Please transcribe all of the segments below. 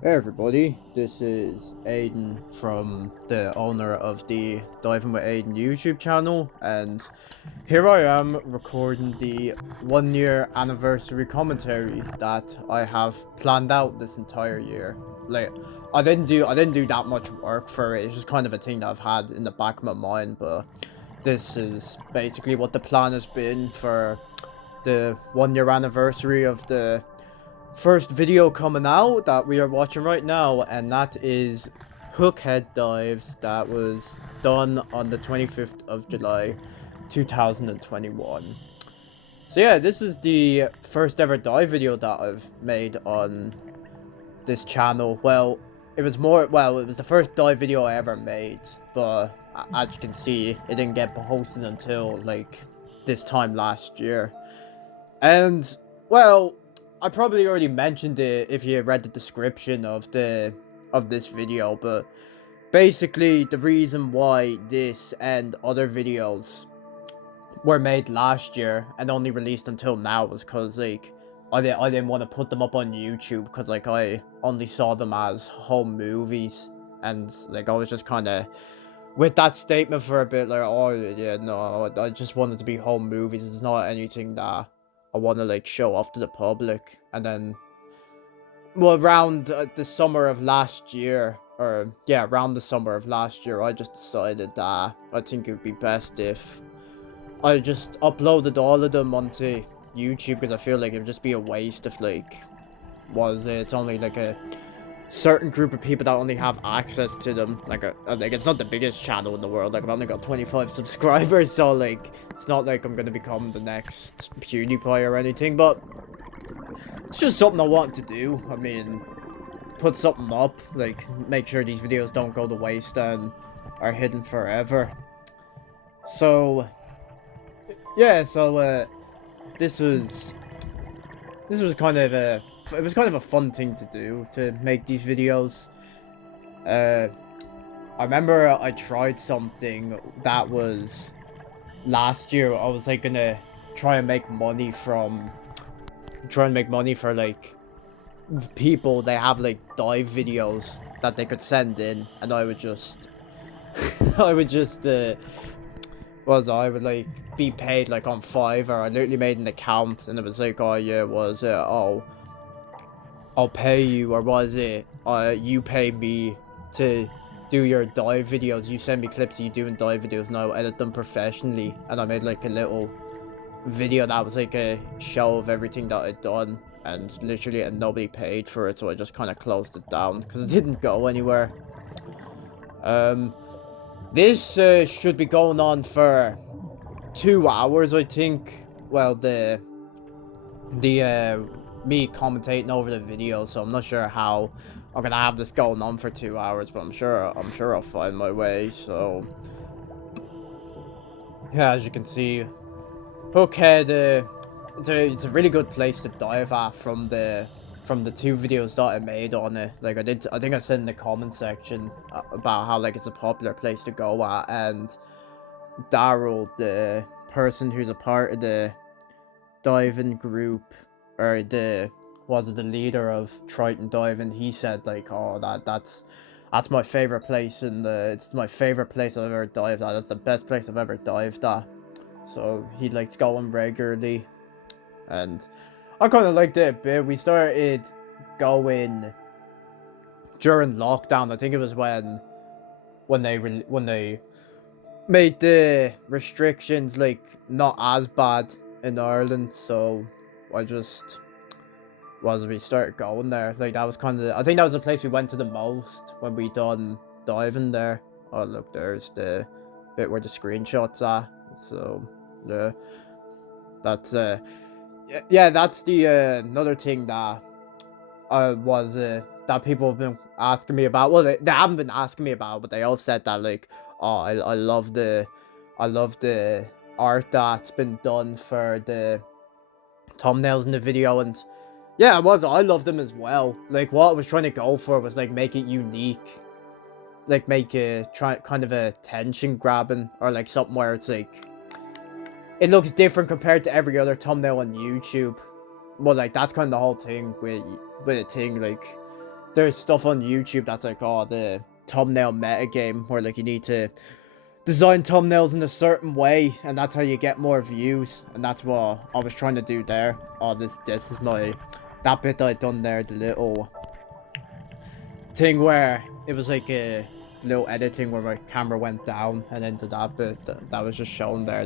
Hey everybody, this is Aodhan from the owner of the Diving with Aodhan YouTube channel, and here I am recording the 1 year anniversary commentary that I have planned out this entire year. Like, I didn't do that much work for it. It's just kind of a thing that I've had in the back of my mind, but this is basically what the plan has been for the 1 year anniversary of the first video coming out that we are watching right now, and that is Hookhead Dives that was done on the 25th of July 2021. So yeah, this is the first ever dive video that I've made on this channel. Well, it was the first dive video I ever made, but as you can see, it didn't get posted until like this time last year. And, well, I probably already mentioned it if you read the description of this video, but basically the reason why this and other videos were made last year and only released until now was because, like, I didn't want to put them up on YouTube because, like, I only saw them as home movies, and, like, I was just kind of with that statement for a bit, like, oh yeah, no, I just wanted to be home movies. It's not anything that I want to like show off to the public. And then, well, around the summer of last year, or yeah, around the summer of last year, I just decided that I think it would be best if I just uploaded all of them onto YouTube, because I feel like it would just be a waste if like it's only like a certain group of people that only have access to them. Like it's not the biggest channel in the world. Like, I've only got 25 subscribers, so like it's not like I'm gonna become the next PewDiePie or anything, but it's just something I want to do. I mean, put something up, like make sure these videos don't go to waste and are hidden forever. So yeah, this was kind of a fun thing to do, to make these videos. I remember I tried something that was last year. I was like gonna try and make money for like people. They have like dive videos that they could send in, and I would just I would just I would like be paid like on Fiverr. I literally made an account, and it was like, oh yeah, I'll pay you, or was it, you pay me to do your dive videos. You send me clips of you doing dive videos, and I'll edit them professionally. And I made like a little video that was like a show of everything that I'd done, and literally, and nobody paid for it, so I just kind of closed it down because it didn't go anywhere. This should be going on for 2 hours, I think. Well, the me commentating over the video, so I'm not sure how I'm gonna have this going on for 2 hours, but I'm sure I'll find my way. So yeah, as you can see, Hookhead, it's a really good place to dive at from the two videos that I made on it. Like, I think I said in the comment section about how like it's a popular place to go at, and Daryl, the person who's a part of the diving group, or the leader of Triton Diving, he said like, oh, that's my favorite place it's my favorite place I've ever dived at. That's the best place I've ever dived at. So he likes going regularly, and I kind of liked it a bit. We started going during lockdown. I think it was when they made the restrictions like not as bad in Ireland, so we started going there. Like, that was kind of, I think that was the place we went to the most when we done diving there. Oh look, there's the bit where the screenshots are. So yeah, that's yeah, that's the another thing that that people have been asking me about. Well, they haven't been asking me about, but they all said that like, oh, I love the art that's been done for the thumbnails in the video. And yeah, I loved them as well. Like, what I was trying to go for was like make it unique, like make it kind of a attention grabbing, or like something where it's like it looks different compared to every other thumbnail on YouTube. Well, like, that's kind of the whole thing with a thing. Like, there's stuff on YouTube that's like, oh, the thumbnail meta game, where like you need to design thumbnails in a certain way, and that's how you get more views, and that's what I was trying to do there. Oh, this is my, that bit that I done there, the little thing where it was like a little editing where my camera went down and into that bit that was just shown there.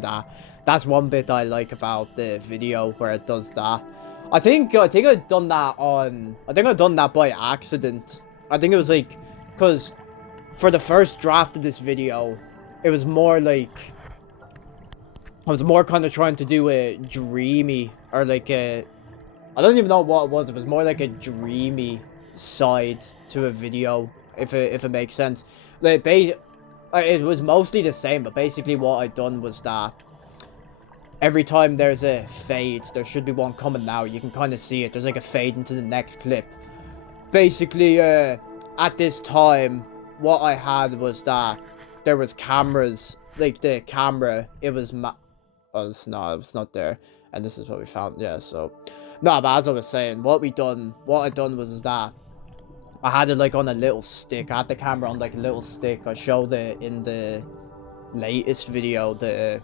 That's one bit I like about the video, where it does that. I think I've done that on, I think I've done that by accident. I think it was like, because for the first draft of this video, it was more like, I was more kind of trying to do a dreamy, or like a, I don't even know what it was more like a dreamy side to a video, if it makes sense. Like, it was mostly the same, but basically what I'd done was that every time there's a fade, there should be one coming now, you can kind of see it, there's like a fade into the next clip. Basically, at this time, what I had was that there was cameras, like the camera, it was oh, it's not there, and this is what we found, yeah, so, no, but as I was saying, what I done was that I had it like on a little stick, I had the camera on like a little stick, I showed it in the latest video, the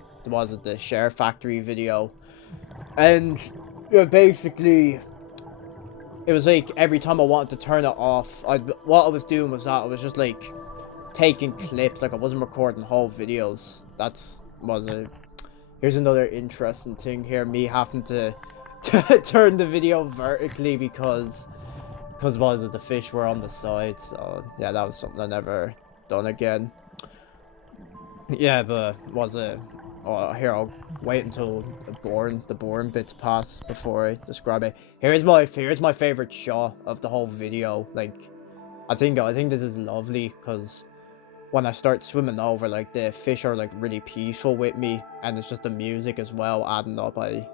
Share Factory video, and yeah, basically, it was like every time I wanted to turn it off, what I was doing was that I was just like taking clips, like I wasn't recording whole videos. Here's another interesting thing here, me having to turn the video vertically because the fish were on the side, so yeah, that was something I never done again. Yeah, but oh, here, I'll wait until the boring bits pass before I describe it. Here's my favorite shot of the whole video. Like, I think this is lovely, because when I start swimming over, like, the fish are like really peaceful with me, and it's just the music as well adding up. I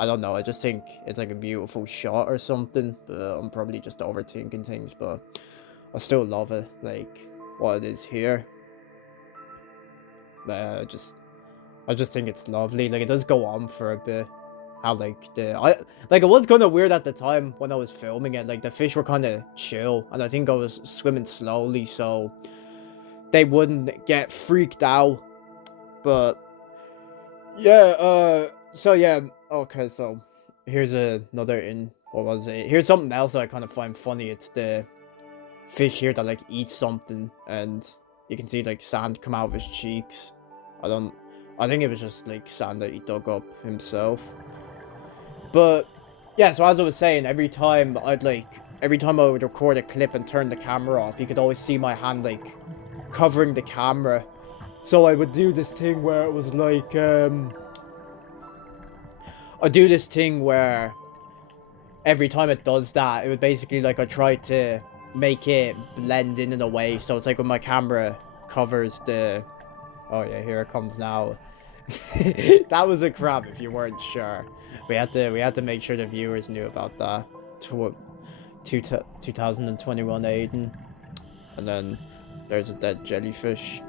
don't know, I just think it's like a beautiful shot or something, but I'm probably just overthinking things, but I still love it, like, what it is here. I just think it's lovely. Like, it does go on for a bit. How like it was kind of weird at the time when I was filming it. Like, the fish were kind of chill, and I think I was swimming slowly, so they wouldn't get freaked out. But yeah, so yeah, okay, so here's another here's something else that I kind of find funny. It's the fish here that like eats something, and you can see like sand come out of his cheeks. I think it was just like sand that he dug up himself. But yeah, so as I was saying, every time I would record a clip and turn the camera off, you could always see my hand like covering the camera. So I would do this thing where it was like I'd do this thing where every time it does that, it would basically like I try to make it blend in a way, so it's like when my camera covers the, oh yeah, here it comes now. That was a crab, if you weren't sure. We had to make sure the viewers knew about that. 2021 Aodhan. And then there's a dead jellyfish.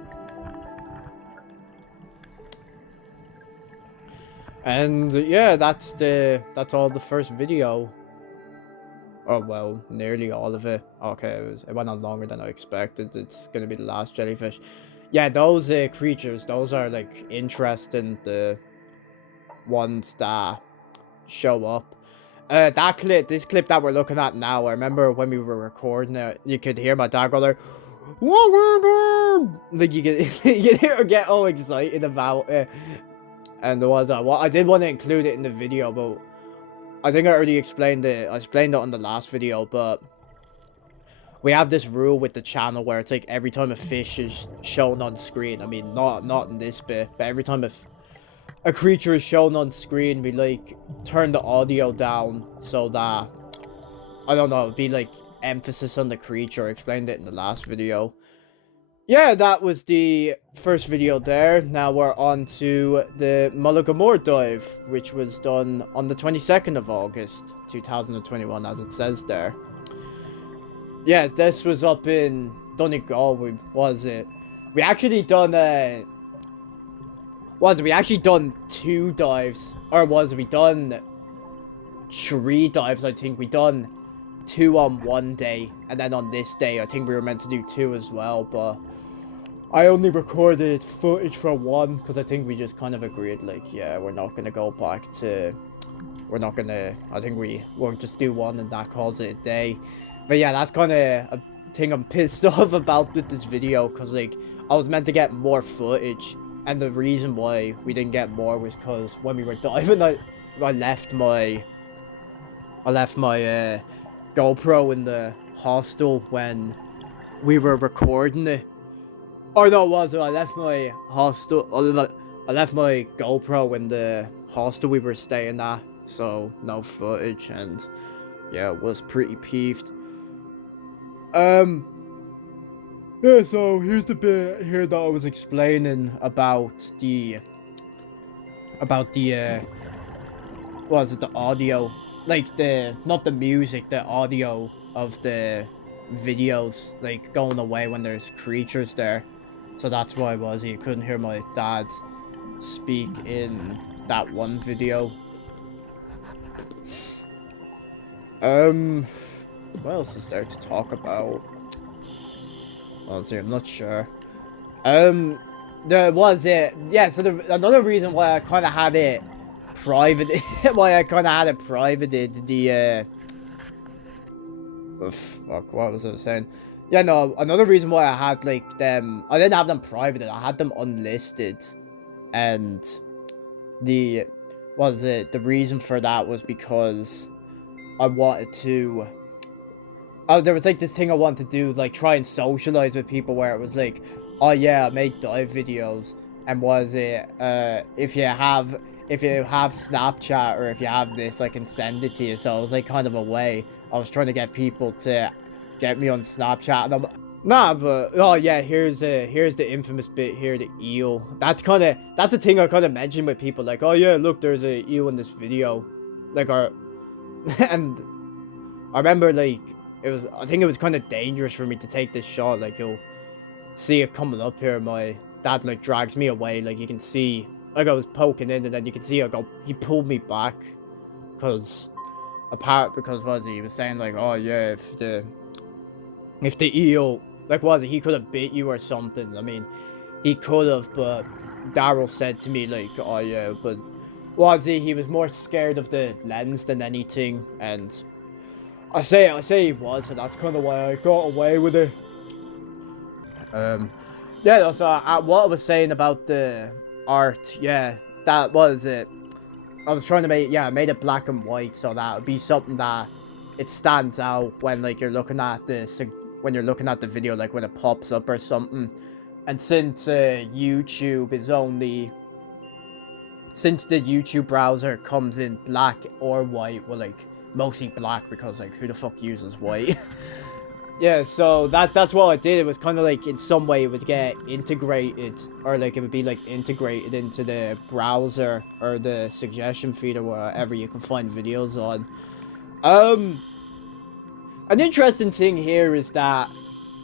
And yeah, that's all the first video. Oh, well, nearly all of it. Okay, it went on longer than I expected. It's gonna be the last jellyfish. Yeah, those creatures, those are like interesting, the ones that show up. This clip that we're looking at now, I remember when we were recording it, you could hear my dad go there, like you could hear her get all excited about it. And there was I did want to include it in the video, but I think I already explained it. I explained it on the last video, but we have this rule with the channel where it's like every time a fish is shown on screen, I mean, not in this bit, but every time a creature is shown on screen, we like turn the audio down so that, I don't know, it'd be like emphasis on the creature. I explained it in the last video. Yeah, that was the first video there. Now we're on to the Mulligamore dive, which was done on the 22nd of August, 2021, as it says there. Yeah, this was up in Donegal, was it? We actually done, we actually done 2 dives, or we done 3 dives, I think. We done 2 on one day, and then on this day, I think we were meant to do 2 as well, but I only recorded footage for 1, because I think we just kind of agreed, like, yeah, we're not gonna go back to, I think we'll just do 1 and that calls it a day. But yeah, that's kind of a thing I'm pissed off about with this video, because, like, I was meant to get more footage, and the reason why we didn't get more was because when we were diving, I left my GoPro in the hostel when we were recording it. Or no, it was I left my GoPro in the hostel we were staying at, so no footage, and yeah, it was pretty peeved. Yeah, so here's the bit here that I was explaining about the what was it, the audio, like not the music, the audio of the videos, like going away when there's creatures there. So that's why you couldn't hear my dad speak in that one video. What else is there to talk about? Honestly, I'm not sure. There was it. Yeah, so another reason why I kind of had it private, privated, oh, fuck, what was I saying? Yeah, no, another reason why I had, like, them, I didn't have them privated, I had them unlisted, and the reason for that was because I wanted to, there was, like, this thing I wanted to do, like, try and socialize with people, where it was like, oh yeah, I make dive videos, and if you have Snapchat, or if you have this, I can send it to you. So it was, like, kind of a way I was trying to get people to get me on Snapchat, and oh yeah, here's the infamous bit here, the eel. That's a thing I kind of mentioned with people, like, oh yeah, look, there's a eel in this video, like, and I remember, like, I think it was kind of dangerous for me to take this shot. Like, you'll see it coming up here. My dad, like, drags me away. Like, you can see, like, I was poking in, and then you can see he pulled me back. Because he was saying, like, oh yeah, if the eel, like, he could have bit you or something. I mean, he could have, but Daryl said to me, like, oh yeah, but he was more scared of the lens than anything, and I say he was, and that's kind of why I got away with it. Yeah, so what I was saying about the art, yeah, that was it. I was trying to I made it black and white, so that would be something that it stands out when, like, you're looking at the video, like, when it pops up or something. And since YouTube is since the YouTube browser comes in black or white, well, like, mostly black, because, like, who the fuck uses white? Yeah, so that's what I did. It was kind of like, in some way, it would get integrated, or, like, it would be, like, integrated into the browser or the suggestion feed or wherever you can find videos on. An interesting thing here is that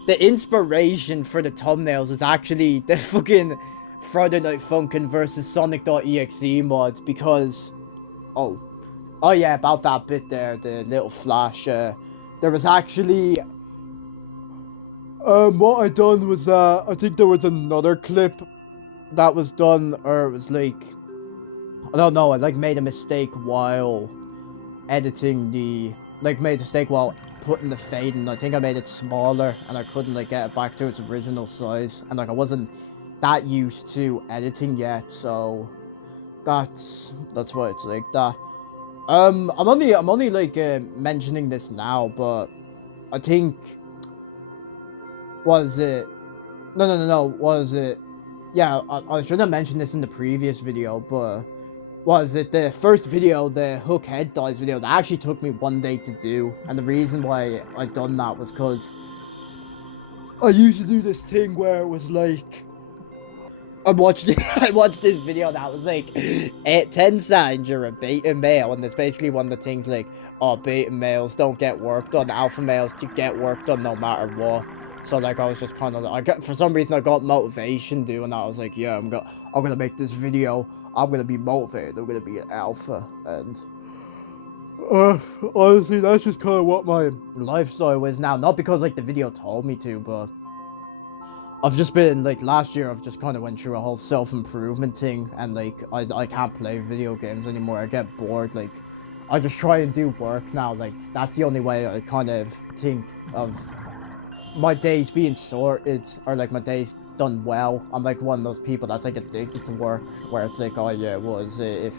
the inspiration for the thumbnails is actually the fucking Friday Night Funkin' versus Sonic.exe mods, because oh yeah, about that bit there, the little flash, there was actually what I done was that I think there was another clip that was done, or it was like, I don't know, I, like, made a mistake while editing while putting the fade in. I think I made it smaller, and I couldn't, like, get it back to its original size, and, like, I wasn't that used to editing yet, so that's why it's like that. I'm only like mentioning this now, but I think yeah, I should have mentioned this in the previous video, but the first video, the hook head dives video, that actually took me 1 day to do, and the reason why I done that was because I used to do this thing where it was like, I watched this video that was like, 10 signs you're a beta male, and it's basically one of the things like, oh, beta males don't get work done, alpha males get work done no matter what. So, like, I was just kind of, for some reason I got motivation doing that. I was like, yeah, I'm gonna make this video, I'm gonna be motivated, I'm gonna be an alpha, and Honestly, that's just kind of what my lifestyle is now. Not because like the video told me to, but I've just been like last year. I've just kind of went through a whole self-improvement thing, and like I can't play video games anymore. I get bored. Like I just try and do work now. Like that's the only way I kind of think of my days being sorted, or like my days done well. I'm like one of those people that's like addicted to work, where it's like, oh yeah, if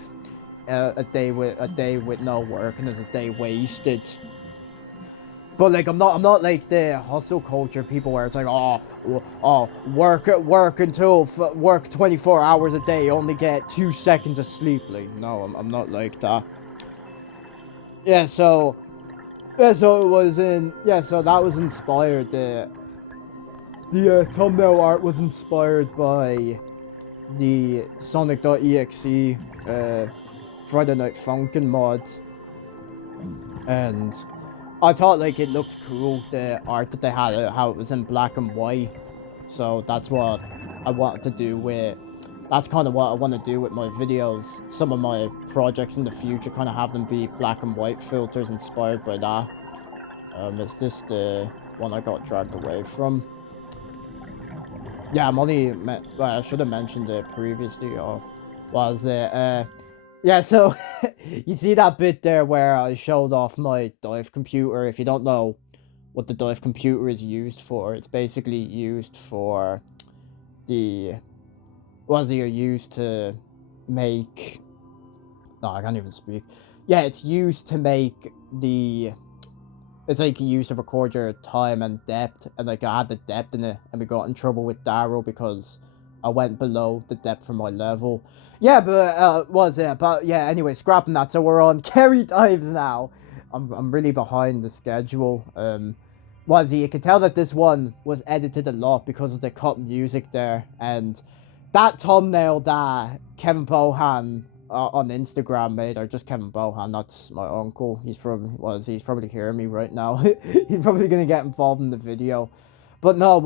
a day with no work and there's a day wasted. But like I'm not like the hustle culture people where it's like, work until work 24 hours a day, only get 2 seconds of sleep. Like no, I'm not like that. Yeah, so so it was so that was inspired. The thumbnail art was inspired by the Sonic.exe Friday Night Funkin' mod, and I thought like it looked cool, the art that they had, how it was in black and white. So that's what I wanted to do with. That's kind of what I want to do with my videos. Some of my projects in the future, kind of have them be black and white filters inspired by that. It's just the one I got dragged away from. Yeah, I'm only. Well, I should have mentioned it previously, or was it? Yeah, so you see that bit there where I showed off my dive computer. If you don't know what the dive computer is used for, it's basically used for the used to make. No, I can't even speak. Yeah, it's used to make the. It's like used to record your time and depth, and like I had the depth in it, and we got in trouble with Daryl because I went below the depth from my level. Yeah, but But yeah, anyway, scrapping that. So we're on Kerry dives now. I'm really behind the schedule. You can tell that this one was edited a lot because of the cut music there, and that thumbnail that Kevin Bohan on Instagram made, or just Kevin Bohan, that's my uncle. He's probably hearing me right now. He's probably gonna get involved in the video. But no,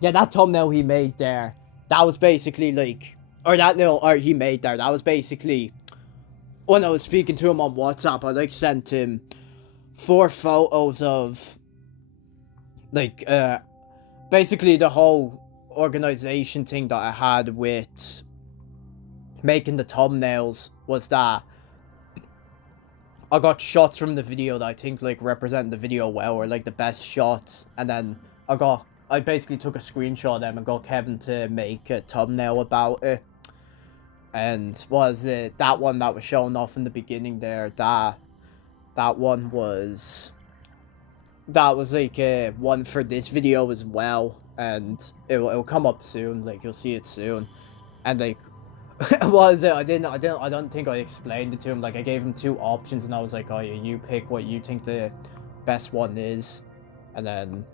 yeah, that thumbnail he made there, that was basically like, or that little art he made there, that was basically when I was speaking to him on WhatsApp. I like sent him 4 photos of like basically the whole organization thing that I had with making the thumbnails. Was that I got shots from the video that I think like represent the video well, or like the best shots, and then I basically took a screenshot of them and got Kevin to make a thumbnail about it. And was it that one that was shown off in the beginning there? That one was like a one for this video as well, and it'll come up soon. Like you'll see it soon, and like. I don't think I explained it to him. Like I gave him 2 options, and I was like, oh yeah, you pick what you think the best one is, and then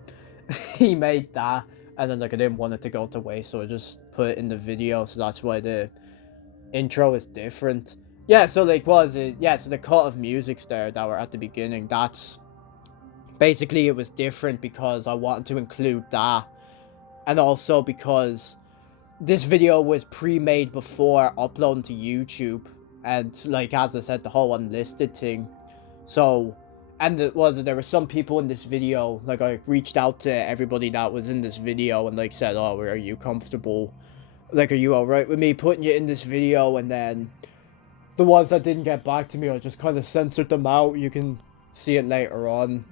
he made that, and then like I didn't want it to go to waste, so I just put it in the video. So that's why the intro is different. Yeah, so like so the cut of musics there that were at the beginning, that's basically, it was different because I wanted to include that, and also because this video was pre-made before uploading to YouTube, and like as I said, the whole unlisted thing. So, and there were some people in this video, like I reached out to everybody that was in this video and like said, oh, are you comfortable? Like, are you alright with me putting you in this video? And then the ones that didn't get back to me, I just kind of censored them out. You can see it later on.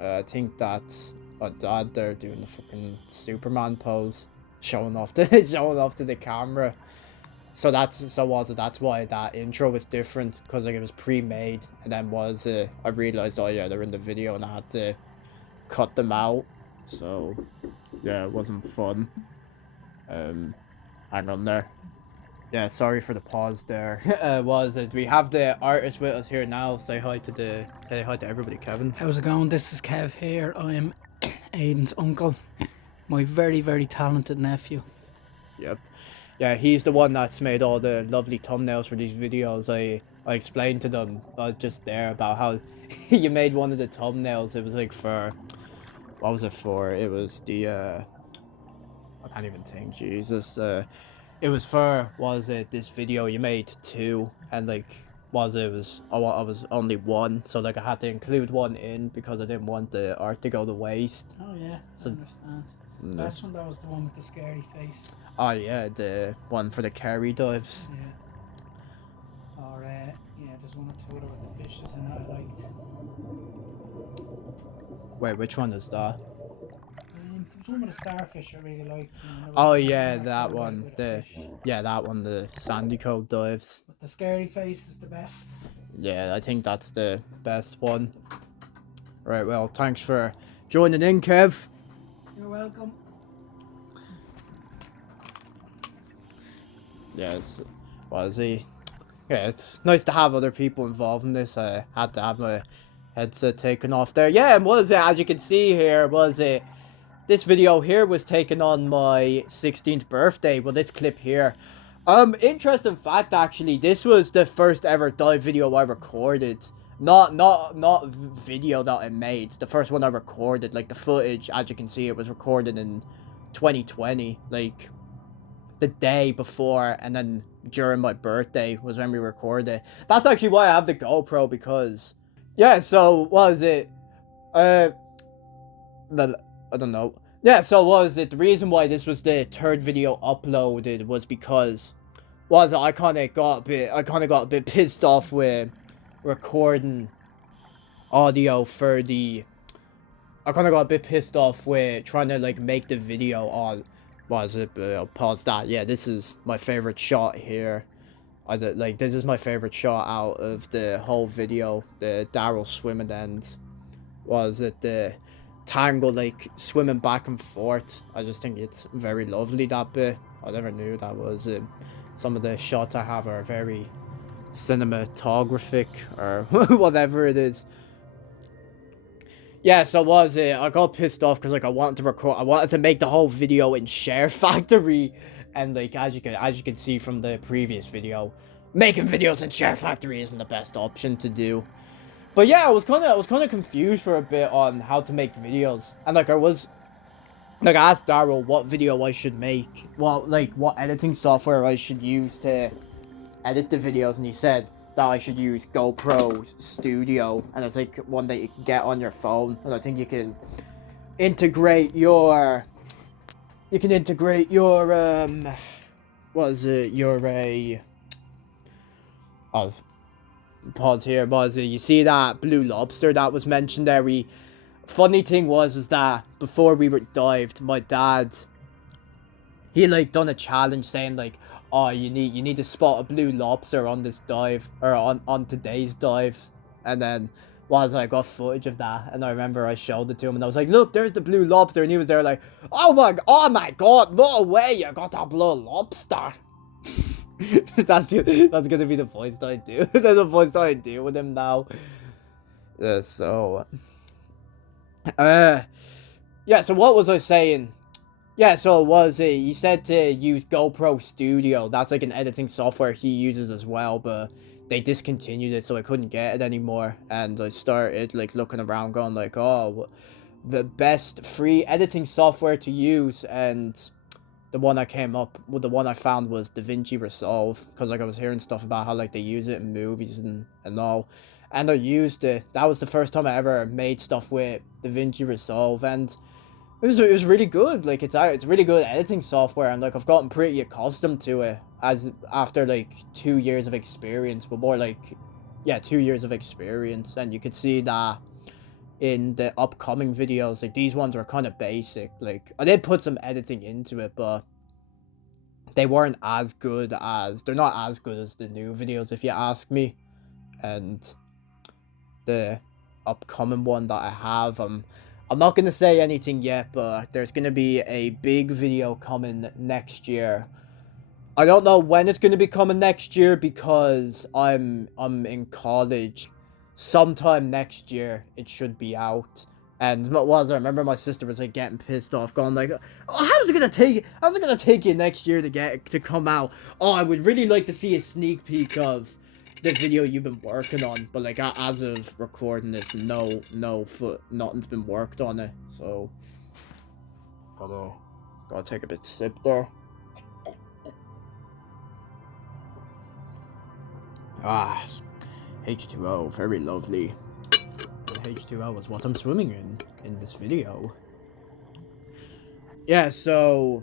I think that's my dad there doing the fucking Superman pose. Showing off to the camera. So that's why that intro was different, because like it was pre-made, and then I realized, oh yeah, they're in the video, and I had to cut them out. So yeah, it wasn't fun. Hang on there. Yeah, sorry for the pause there. We have the artist with us here now. Say hi to everybody, Kevin. How's it going? This is Kev here. I'm Aiden's uncle. My very, very talented nephew. Yep. Yeah, he's the one that's made all the lovely thumbnails for these videos. I explained to them just there about how you made one of the thumbnails. It was like for... What was it for? It was the... I can't even think, Jesus. It was for... This video? You made 2, and like... I was only one, so like I had to include one in because I didn't want the art to go to waste. Oh yeah, So, I understand. mm, Last one, that was the one with the scary face. oh yeah, the one for the carry dives. Yeah. Or yeah, there's one or two other with the fishes in it I liked. Wait, which one is that? There's one with a starfish I really liked. And there was Oh one yeah, on a that full white one. with a The fish. yeah, that one. The sandy coat dives. But the scary face is the best. Yeah, I think that's the best one. Right. Well, thanks for joining in, Kev. You're welcome. Yes. Was he? Yeah, it's nice to have other people involved in this. I had to have my headset taken off there. Yeah, and was it? As you can see here, was it? This video here was taken on my 16th birthday. Well, this clip here. Interesting fact, actually, this was the first ever dive video I recorded. Not video that I made. The first one I recorded, like the footage, as you can see, it was recorded in 2020. Like, the day before and then during my birthday was when we recorded. That's actually why I have the GoPro, because yeah, so what was it? I don't know. Yeah, so what was it? The reason why this was the third video uploaded was because I kinda got a bit pissed off with recording audio for the I kind of got a bit pissed off with trying to like make the video on. Was it? I'll pause that. Yeah, this is my favorite shot here. This is my favorite shot out of the whole video. The Daryl swimming and was it the tangle like swimming back and forth. I just think it's very lovely, that bit. I never knew that was some of the shots I have are very cinematographic or whatever it is. Yeah, so was it? I got pissed off because like I wanted to make the whole video in Share Factory, and like as you can see from the previous video, making videos in Share Factory isn't the best option to do. But yeah, I was kind of confused for a bit on how to make videos, and like I asked Daryl what video I should make, what editing software I should use to edit the videos, and he said that I should use GoPro Studio, and it's like one that you can get on your phone, and I think you can integrate your oh, pause here, you see that blue lobster that was mentioned there? Funny thing is that before we were dived, my dad, he like done a challenge saying like, oh, you need to spot a blue lobster on this dive, or on today's dive. And then I got footage of that, and I remember I showed it to him, and I was like, look, there's the blue lobster, and he was there like, oh my god, no way, you got a blue lobster. that's gonna be the voice that I do. That's the voice that I do with him now. Yeah, so yeah, so what was I saying? Yeah, so he said to use GoPro Studio. That's like an editing software he uses as well, but they discontinued it, so I couldn't get it anymore. And I started like looking around, going like, oh, the best free editing software to use, and the one I found was DaVinci Resolve, because like I was hearing stuff about how like they use it in movies and all. And I used it. That was the first time I ever made stuff with DaVinci Resolve, and it was really good. Like it's really good editing software, and like I've gotten pretty accustomed to it as after like 2 years of experience, but more like 2 years of experience. And you could see that in the upcoming videos, like these ones were kind of basic. Like I did put some editing into it, but they're not as good as the new videos, if you ask me. And the upcoming one that I have, I'm not gonna say anything yet, but there's gonna be a big video coming next year. I don't know when it's gonna be coming next year, because I'm in college. Sometime next year it should be out. And I remember my sister was like getting pissed off, going like, oh, how's it gonna take you next year to come out? Oh, I would really like to see a sneak peek of the video you've been working on, but like as of recording this, nothing's been worked on it. So gotta take a bit sip there. H2O, very lovely. H2O is what I'm swimming in this video. Yeah, so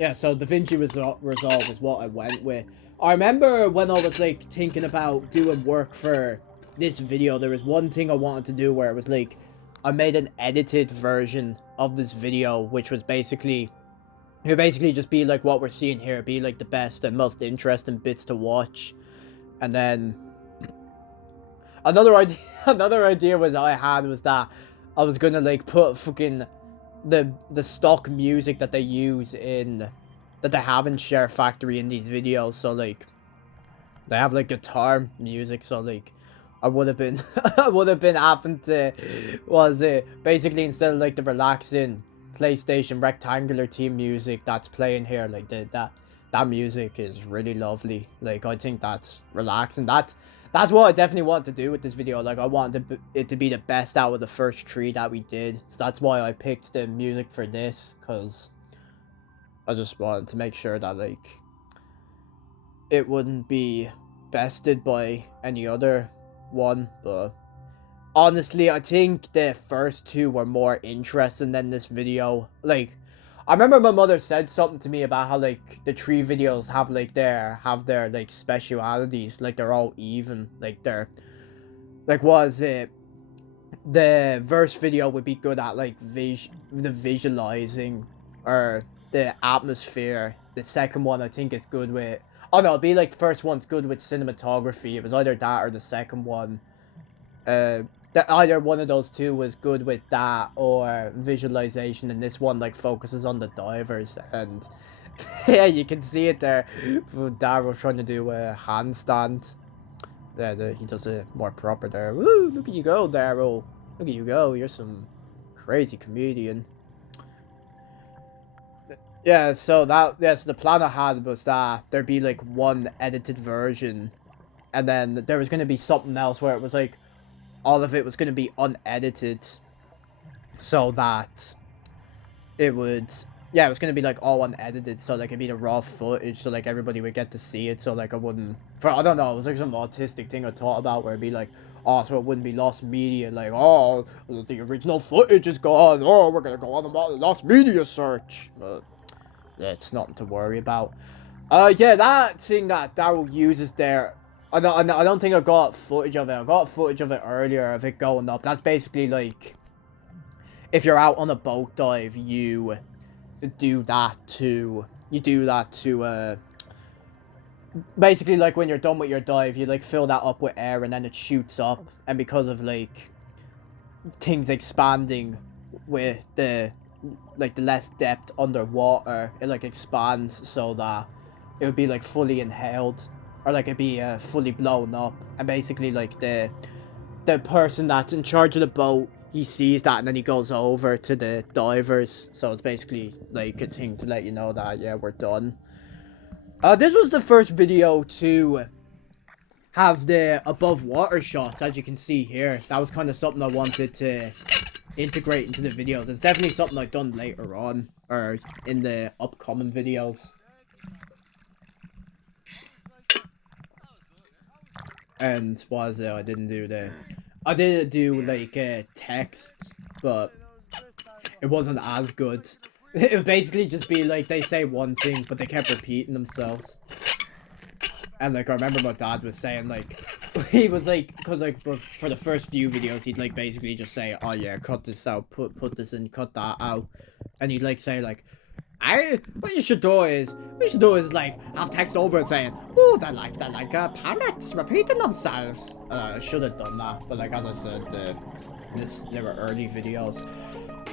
DaVinci Resolve is what I went with. I remember when I was like thinking about doing work for this video, there was one thing I wanted to do where it was like I made an edited version of this video, which was basically it would basically just be like what we're seeing here, be like the best and most interesting bits to watch. And then another idea was I had was that I was gonna like put fucking the stock music that they use in that they have in Share Factory in these videos. So like they have like guitar music, so like I would have been having to was it basically instead of like the relaxing PlayStation rectangular theme music that's playing here, like that music is really lovely. Like I think that's relaxing. That's what I definitely want to do with this video. Like I wanted it to be the best out of the first 3 that we did. So that's why I picked the music for this, because I just wanted to make sure that like it wouldn't be bested by any other one. But honestly, I think the first 2 were more interesting than this video. Like I remember my mother said something to me about how like the 3 videos have their like specialities, like they're all even, like they're like was it the verse video would be good at like the visualizing or the atmosphere. The second one I think is good with it'd be like the first one's good with cinematography. It was either that or the second one. That either one of those 2 was good with that or visualization, and this one like focuses on the divers. And yeah, you can see it there. Daryl trying to do a handstand. He does it more proper there. Woo! Look at you go, Daryl. Look at you go. You're some crazy comedian. Yeah, so the plan I had was that there'd be like one edited version, and then there was gonna be something else where it was like all of it was going to be unedited, so that it would, yeah, it was going to be like all unedited, so like it'd be the raw footage, so like everybody would get to see it, so like I wouldn't, I don't know, it was like some autistic thing I thought about where it'd be like, oh, so it wouldn't be lost media, like, oh, the original footage is gone, oh, we're going to go on a lost media search. But it's nothing to worry about. Yeah, that thing that Daryl uses there, I don't think I got footage of it. I got footage of it earlier of it going up. That's basically like if you're out on a boat dive, you do that to basically like when you're done with your dive, you like fill that up with air and then it shoots up, and because of like things expanding with the less depth underwater, it like expands so that it would be like fully inhaled, or like it'd be fully blown up, and basically like the person that's in charge of the boat, he sees that and then he goes over to the divers, so it's basically like a thing to let you know that yeah, we're done. This was the first video to have the above water shots, as you can see here. That was kind of something I wanted to integrate into the videos. It's definitely something I've done later on, or in the upcoming videos. And what was it? I didn't do like text, but it wasn't as good. It would basically just be like they say one thing, but they kept repeating themselves. And like I remember my dad was saying like, he was like, because like for the first few videos he'd like basically just say, oh yeah, cut this out, put this in, cut that out, and he'd like say like, what you should do is like have text over it saying, oh, they're like parrots repeating themselves. I should have done that, but like as I said, they were early videos.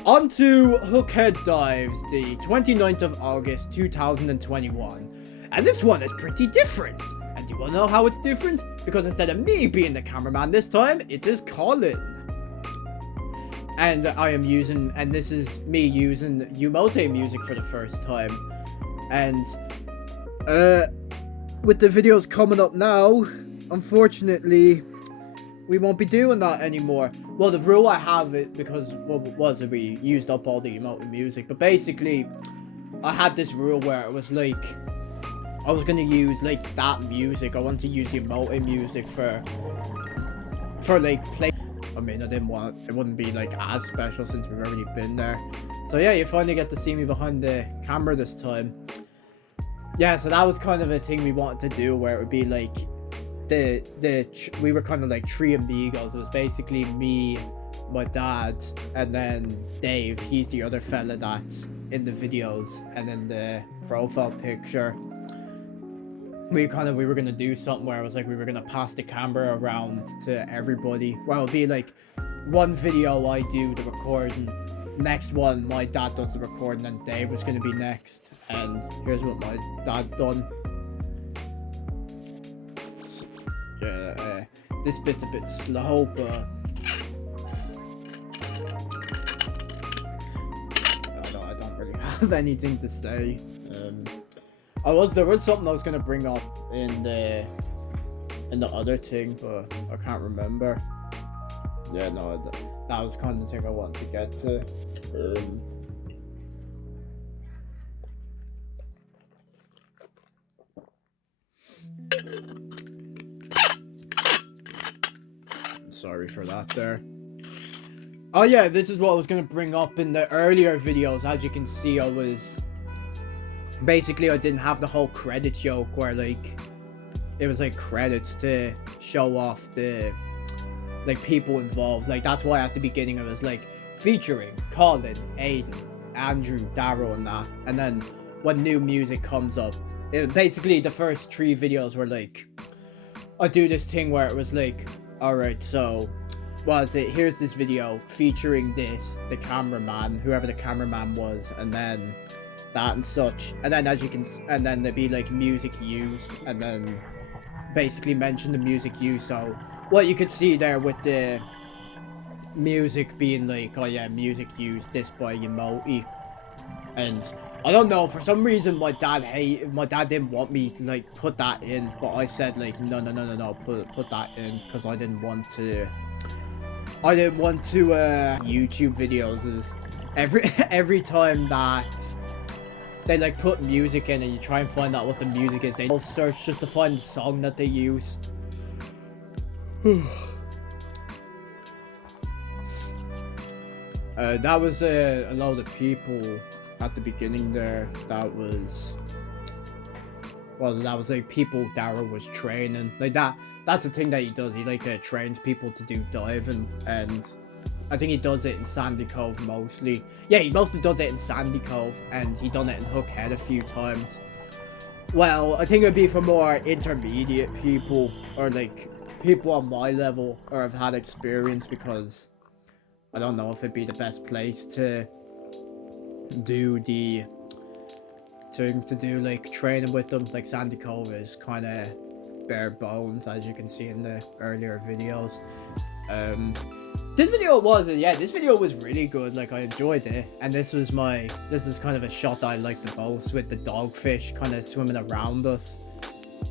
On to Hookhead Dives, the 29th of August 2021, and this one is pretty different. And do you want to know how it's different? Because instead of me being the cameraman this time, it is Colin. And this is me using Umote music for the first time. And, with the videos coming up now, unfortunately, we won't be doing that anymore. Well, the rule I have it, because, we used up all the Umote music, but basically, I had this rule where it was like, I was gonna use like that music. I want to use the emote music for like play. I mean, I didn't want it wouldn't be like as special since we've already been there. So yeah, you finally get to see me behind the camera this time. Yeah, so that was kind of a thing we wanted to do, where it would be like we were kind of like three amigos. It was basically me, my dad, and then Dave. He's the other fella that's in the videos, and then the profile picture. We were gonna do something where it was like we were gonna pass the camera around to everybody. Where it'll be like one video I do the recording, next one my dad does the recording, and Dave was gonna be next. And here's what my dad done. Yeah, this bit's a bit slow, but I don't really have anything to say. There was something I was gonna bring up in the other thing, but I can't remember. Yeah, no, that was kind of the thing I wanted to get to. Sorry for that there. Oh yeah, this is what I was gonna bring up in the earlier videos. As you can see, I didn't have the whole credit joke where like it was like credits to show off the like people involved. Like that's why at the beginning it was like featuring Colin, Aodhan, Andrew, Darrow, and that. And then when new music comes up, basically the first 3 videos were like I do this thing where it was like, alright, so here's this video featuring the cameraman, whoever the cameraman was, and then that and such, and then and then there'd be like music used, and then basically mention the music used. So what you could see there with the music being like, oh yeah, music used this by Emoti. And I don't know, for some reason my dad didn't want me to like put that in, but I said like no, put that in, because I didn't want to YouTube videos is every time that they like put music in and you try and find out what the music is, they'll search just to find the song that they used. That was a lot of people at the beginning there. That was like people Darrow was training. Like that's the thing that he does. He like trains people to do diving, and I think he does it in Sandy Cove mostly. Yeah, he mostly does it in Sandy Cove, and he done it in Hook Head a few times. Well, I think it'd be for more intermediate people, or like people on my level, or have had experience, because I don't know if it'd be the best place to do like training with them. Like Sandy Cove is kind of bare bones, as you can see in the earlier videos. This video was really good. Like I enjoyed it, and this is kind of a shot that I like the most, with the dogfish kind of swimming around us.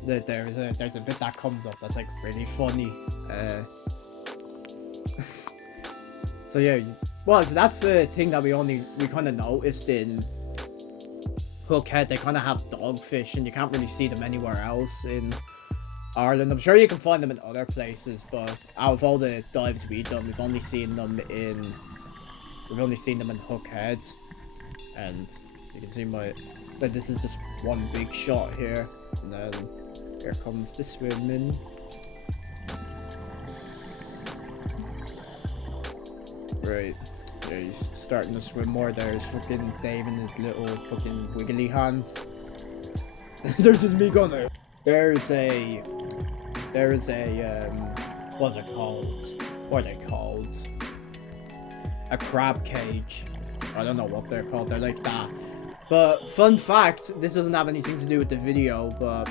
There's a bit that comes up that's like really funny. So yeah, so that's the thing that we kind of noticed in Hookhead. They kind of have dogfish, and you can't really see them anywhere else in Ireland. I'm sure you can find them in other places, but out of all the dives we've done, we've only seen them in Hookhead. And you can see this is just one big shot here, and then here comes the swimming. Right, yeah, he's starting to swim more. There's fucking Dave in his little fucking wiggly hands. There's just me going there. There's a what's it called? What are they called? A crab cage. I don't know what they're called. They're like that. But fun fact, this doesn't have anything to do with the video, but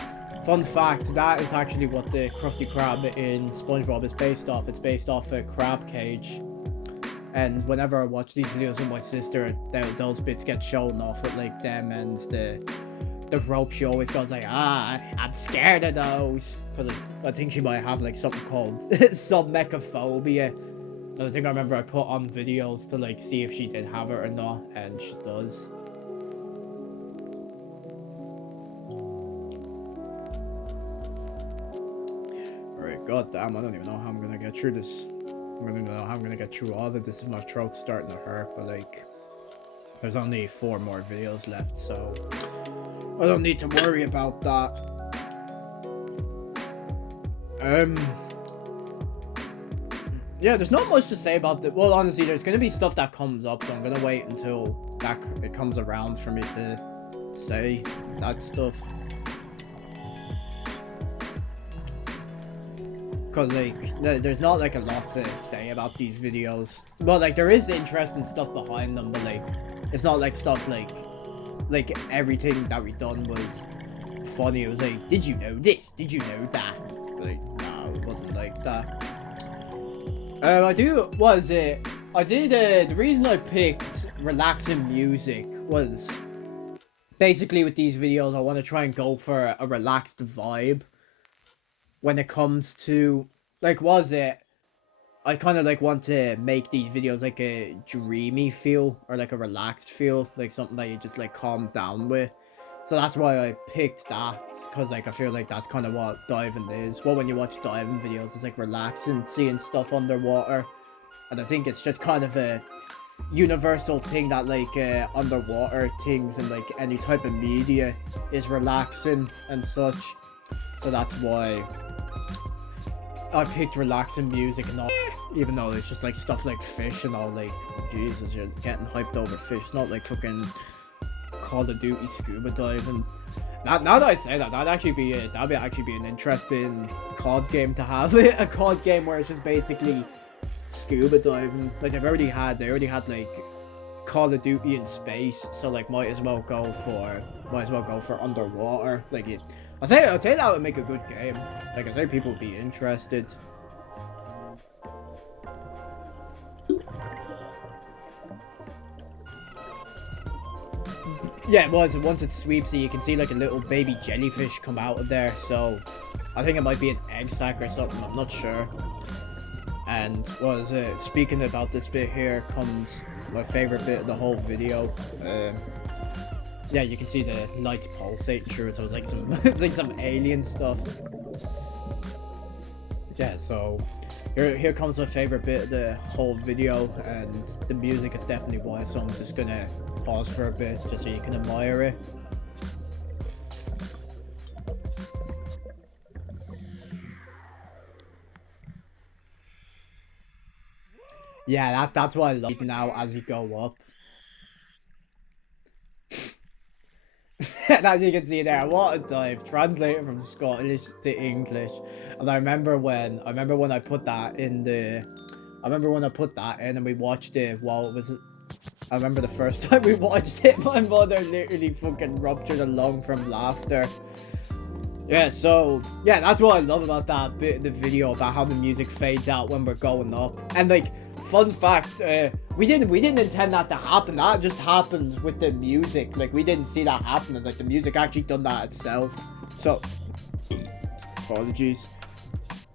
fun fact, that is actually what the Krusty Krab in SpongeBob is based off. It's based off a crab cage. And whenever I watch these videos with my sister, those bits get shown off with like them and the rope. She always goes like, I'm scared of those, because I think she might have like something called submechaphobia. And I think I remember I put on videos to like see if she did have it or not, and she does. god damn, I don't even know how I'm gonna get through this. I don't even know how I'm gonna get through all of this if my throat's starting to hurt, but like, there's only 4 more videos left, so I don't need to worry about that. Yeah, there's not much to say about it. Well, honestly, there's gonna be stuff that comes up, so I'm gonna wait until it comes around for me to say that stuff. Cause like, there's not like a lot to say about these videos. But like, there is interesting stuff behind them, but like, it's not like stuff like everything that we done was funny. It was like, did you know this? Did you know that? But like, no, it wasn't like that. The reason I picked relaxing music was basically with these videos, I want to try and go for a relaxed vibe when it comes to, like, I kind of like want to make these videos like a dreamy feel or like a relaxed feel, like something that you just like calm down with. So that's why I picked that, because like I feel like that's kind of what diving is. Well, when you watch diving videos, it's like relaxing, seeing stuff underwater. And I think it's just kind of a universal thing that like underwater things and like any type of media is relaxing and such. So that's why I picked relaxing music and all, even though it's just like stuff like fish and all. Like, Jesus, you're getting hyped over fish, not like fucking Call of Duty scuba diving. Now that I say that, that'd actually be an interesting COD game to have. A COD game where it's just basically scuba diving. Like, they already had like Call of Duty in space, so like might as well go for underwater. Like, I'd say that would make a good game. Like, I say people would be interested. Yeah, it was. Once it sweeps it, you can see like a little baby jellyfish come out of there. So I think it might be an egg sac or something. I'm not sure. And speaking about this bit here comes my favorite bit of the whole video. Yeah, you can see the lights pulsating through it, so it's like some alien stuff. Yeah, so here comes my favorite bit of the whole video, and the music is definitely why, so I'm just gonna pause for a bit just so you can admire it. Yeah, that's what I love now as you go up. And as you can see there, what a dive, translated from Scottish to English. And I remember when I put that in and we watched it while it was, I remember the first time we watched it, my mother literally fucking ruptured a lung from laughter. Yeah, so, yeah, that's what I love about that bit of the video, about how the music fades out when we're going up. And, like, fun fact, we didn't intend that to happen. That just happens with the music. Like, we didn't see that happening. Like, the music actually done that itself. So, apologies.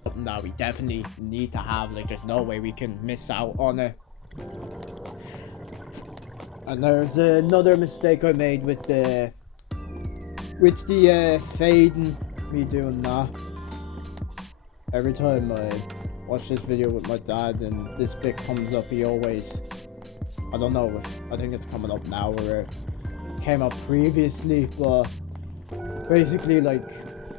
Something that we definitely need to have. Like, there's no way we can miss out on it. And there's another mistake I made with the fading, me doing that. Every time I watch this video with my dad and this bit comes up, he always, I don't know I think it's coming up now, or it came up previously, but basically, like,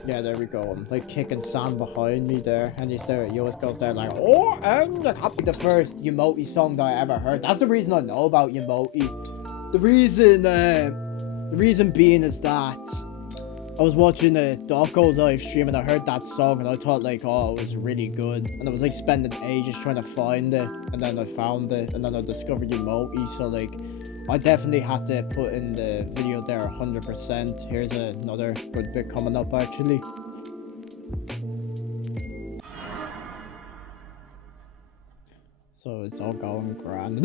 yeah, there we go, I'm like kicking Sam behind me there, and he always goes there like, oh, like, happy the first Yamoti song that I ever heard. That's the reason I know about Yamoti. The reason being is that I was watching a Doco live stream and I heard that song and I thought like, oh, it was really good. And I was like spending ages trying to find it, and then I found it, and then I discovered Yamoti. So like, I definitely had to put in the video there 100%. Here's another good bit coming up actually. So it's all going grand.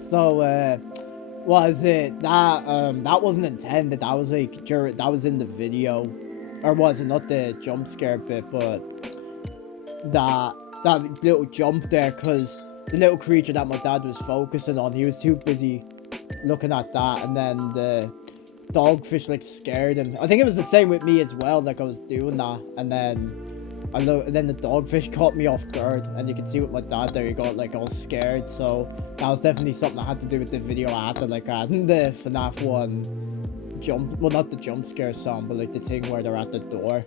So was it that that wasn't intended, that was like that was in the video, or was it not the jump scare bit, but that little jump there, because the little creature that my dad was focusing on, he was too busy looking at that, and then dogfish like scared him. I think it was the same with me as well. Like I was doing that, and then the dogfish caught me off guard, and you can see with my dad there, he got like all scared. So that was definitely something I had to do with the video. I had to like add in the FNAF 1 jump, well not the jump scare song, but like the thing where they're at the door.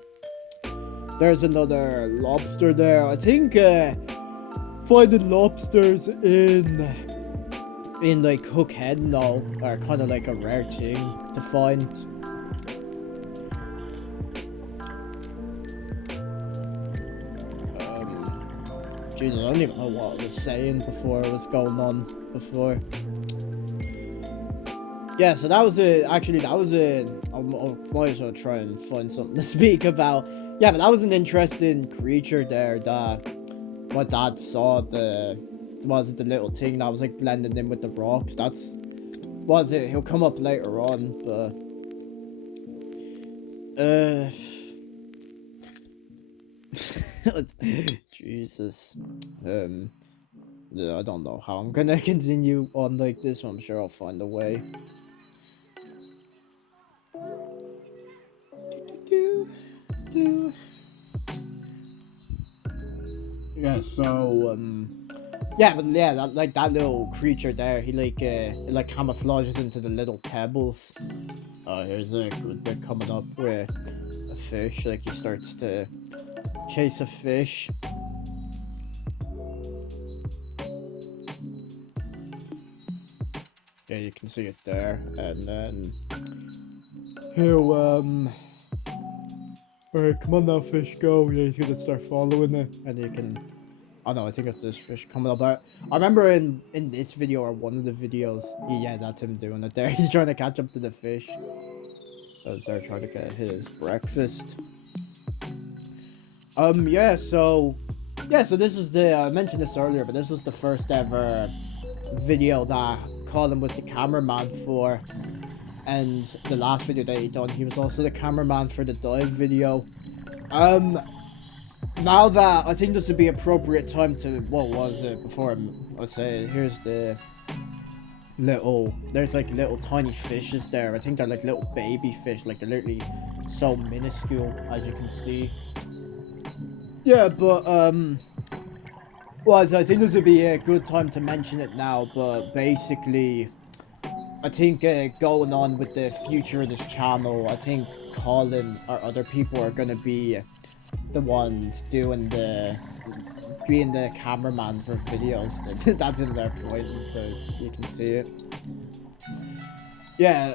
There's another lobster there. I think finding lobsters in like Hook Head now are kind of like a rare thing to find. Jesus, I don't even know what I was saying before it was going on before. Yeah, so that was it. Actually, that was it. I might as well try and find something to speak about. Yeah, but that was an interesting creature there that my dad saw. The little thing that was like blending in with the rocks. That's was it. He'll come up later on, but Jesus. I don't know how I'm gonna continue on like this. I'm sure I'll find a way. Yeah, so yeah, but yeah, that little creature there, he like it like camouflages into the little pebbles. Here's a good bit coming up with a fish. Like he starts to chase a fish. Yeah, you can see it there, and then he'll alright, come on now, fish, go. Yeah, he's gonna start following it, and you can. Oh no, I think it's this fish coming up. I remember in this video or one of the videos, yeah, that's him doing it there. He's trying to catch up to the fish. So he's there trying to get his breakfast. Yeah, so this is the, I mentioned this earlier, but this was the first ever video that Colin was the cameraman for. And the last video that he done, he was also the cameraman for the dive video. Now that I think this would be appropriate time to, what was it before I say, here's the little, there's like little tiny fishes there. I think they're like little baby fish, like they're literally so minuscule, as you can see. Yeah, but well, I think this would be a good time to mention it now, but basically I think going on with the future of this channel, I think Colin or other people are gonna be the ones being the cameraman for videos. That's in their point, so you can see it. Yeah,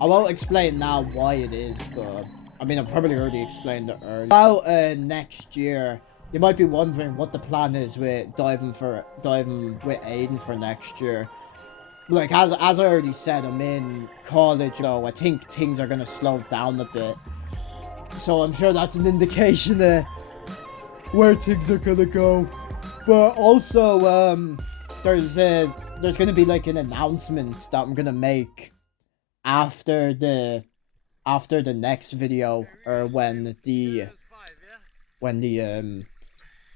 I won't explain now why it is, but I mean I've probably already explained it earlier. About next year, you might be wondering what the plan is with diving with Aodhan for next year. Like, as I already said, I'm in college, so I think things are gonna slow down a bit. So I'm sure that's an indication of where things are gonna go. But also, there's gonna be like an announcement that I'm gonna make after the next video, or when the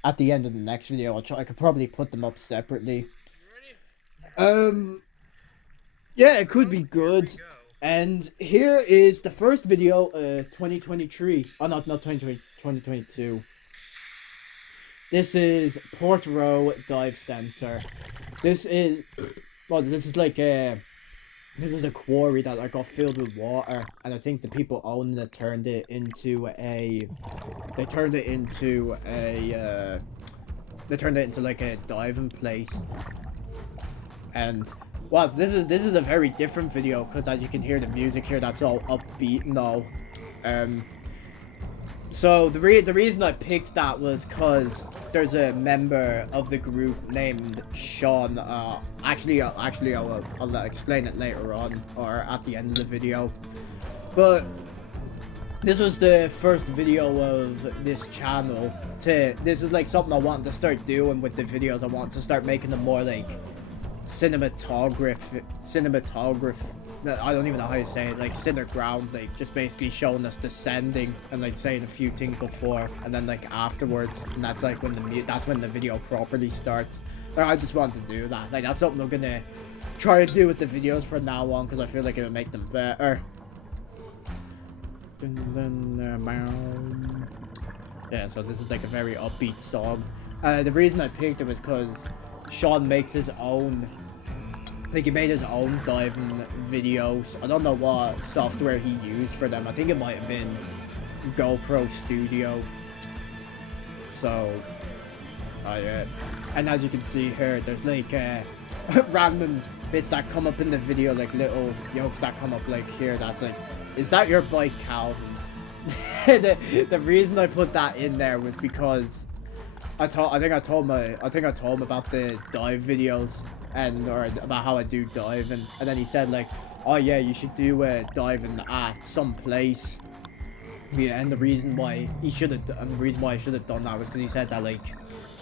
at the end of the next video. I could probably put them up separately. Yeah, it could be good. And here is the first video, 2023. Oh, not 2020, 2022. This is Port Row Dive Center. This is like this is a quarry that like got filled with water, and I think the people owning it turned it into like a diving place. And well, this is a very different video, because as you can hear the music here, that's all upbeat now. So the reason I picked that was because there's a member of the group named Sean. Actually, I'll explain it later on, or at the end of the video. But this was the first video of this channel. This is like something I wanted to start doing with the videos. I want to start making them more like cinematograph. I don't even know how you say it, like cineground, like just basically showing us descending and like saying a few things before and then like afterwards, and that's like when that's when the video properly starts. I just wanted to do that. Like, that's something I'm gonna try to do with the videos from now on, because I feel like it would make them better. Yeah, so this is like a very upbeat song. The reason I picked it was because Sean makes his own, like, he made his own diving videos. I don't know what software he used for them. I think it might have been GoPro Studio. So, yeah. And as you can see here, there's like random bits that come up in the video, like little jokes that come up like here. That's like, is that your bike, Calvin? the reason I put that in there was because I think I told him about the dive videos or about how I do diving, and then he said like, oh yeah, you should do diving at some place. Yeah, and the reason why I should have done that was because he said that like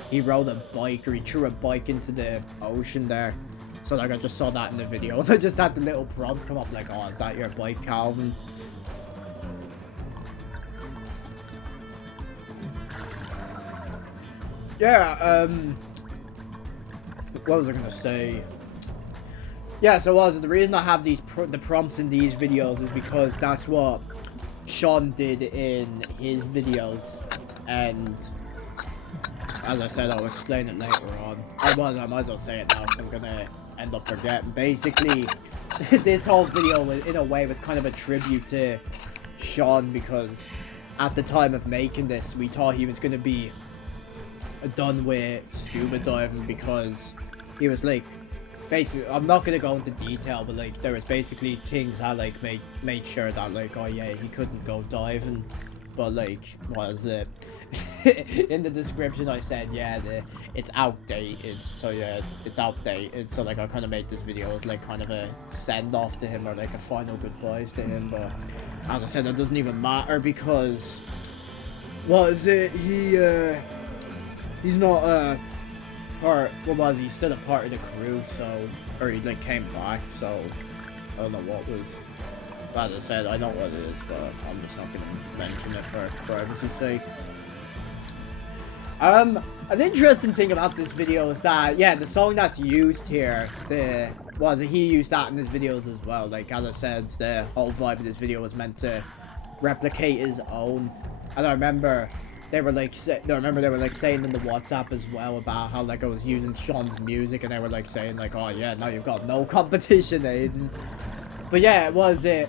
he rode a bike, or he threw a bike into the ocean there. So like I just saw that in the video and I just had the little prompt come up like, oh, is that your bike, Calvin? Yeah, what was I gonna say? Yeah, so the reason I have the prompts in these videos is because that's what Sean did in his videos, and as I said, I'll explain it later on. I might as well say it now, because I'm gonna end up forgetting. Basically, this whole video, in a way, was kind of a tribute to Sean, because at the time of making this, we thought he was gonna be done with scuba diving, because he was like, basically, I'm not gonna go into detail, but like there was basically things that like made sure that like, oh yeah, he couldn't go diving. But like, what is it? In the description I said, yeah, it's outdated. So yeah, it's outdated. So like I kind of made this video as like kind of a send off to him, or like a final goodbyes to him. But as I said, it doesn't even matter, because what is it? He's not part, what was he? Still a part of the crew, so, or he like came back, so I don't know what was. As I said, I know what it is, but I'm just not gonna mention it for privacy's sake. An interesting thing about this video is that, yeah, the song that's used here, he used that in his videos as well. Like, as I said, the whole vibe of this video was meant to replicate his own. And I remember they were like saying in the WhatsApp as well about how like I was using Sean's music, and they were like saying like, oh yeah, now you've got no competition, Aodhan. But yeah, you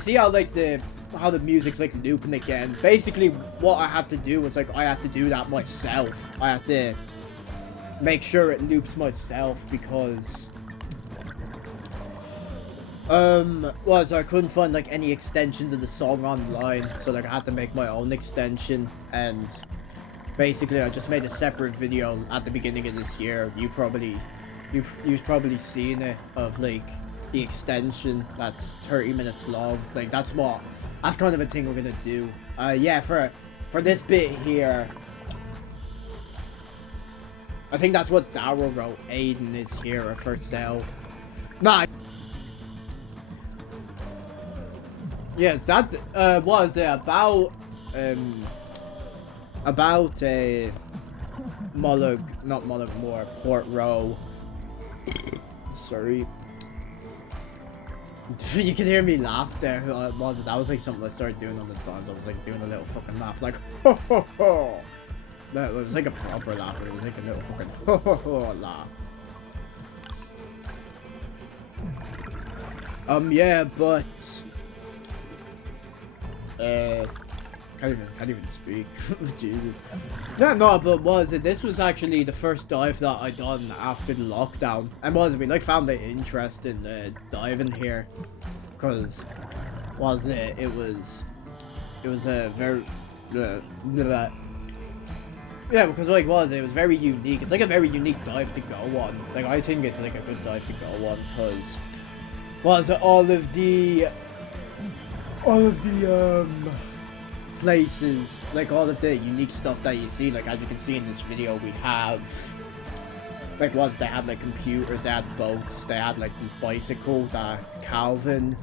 see how like how the music's like looping again. Basically what I had to do was like, I had to do that myself. I had to make sure it loops myself, because so I couldn't find like any extensions of the song online, so like I had to make my own extension. And basically I just made a separate video at the beginning of this year. You've probably seen it, of like the extension that's 30 minutes long. Like that's kind of a thing we're gonna do. Yeah, for this bit here, I think that's what Daryl wrote. Aodhan is here for sale. Nah. Yes, that was about Port Row. Sorry. You can hear me laugh there. That was like something I started doing on the dance. I was like doing a little fucking laugh, like ho ho ho. No, it was like a proper laugh. It was like a little fucking ho ho ho laugh. Yeah, but can't even speak. Jesus. No, but this was actually the first dive that I done after the lockdown, and we like found it interesting diving here, because it was a very yeah, because like it was very unique. It's like a very unique dive to go on. Like I think it's like a good dive to go on, because all of the places, like all of the unique stuff that you see, like as you can see in this video, we have like they had like computers, they had boats, they had like the bicycle that Calvin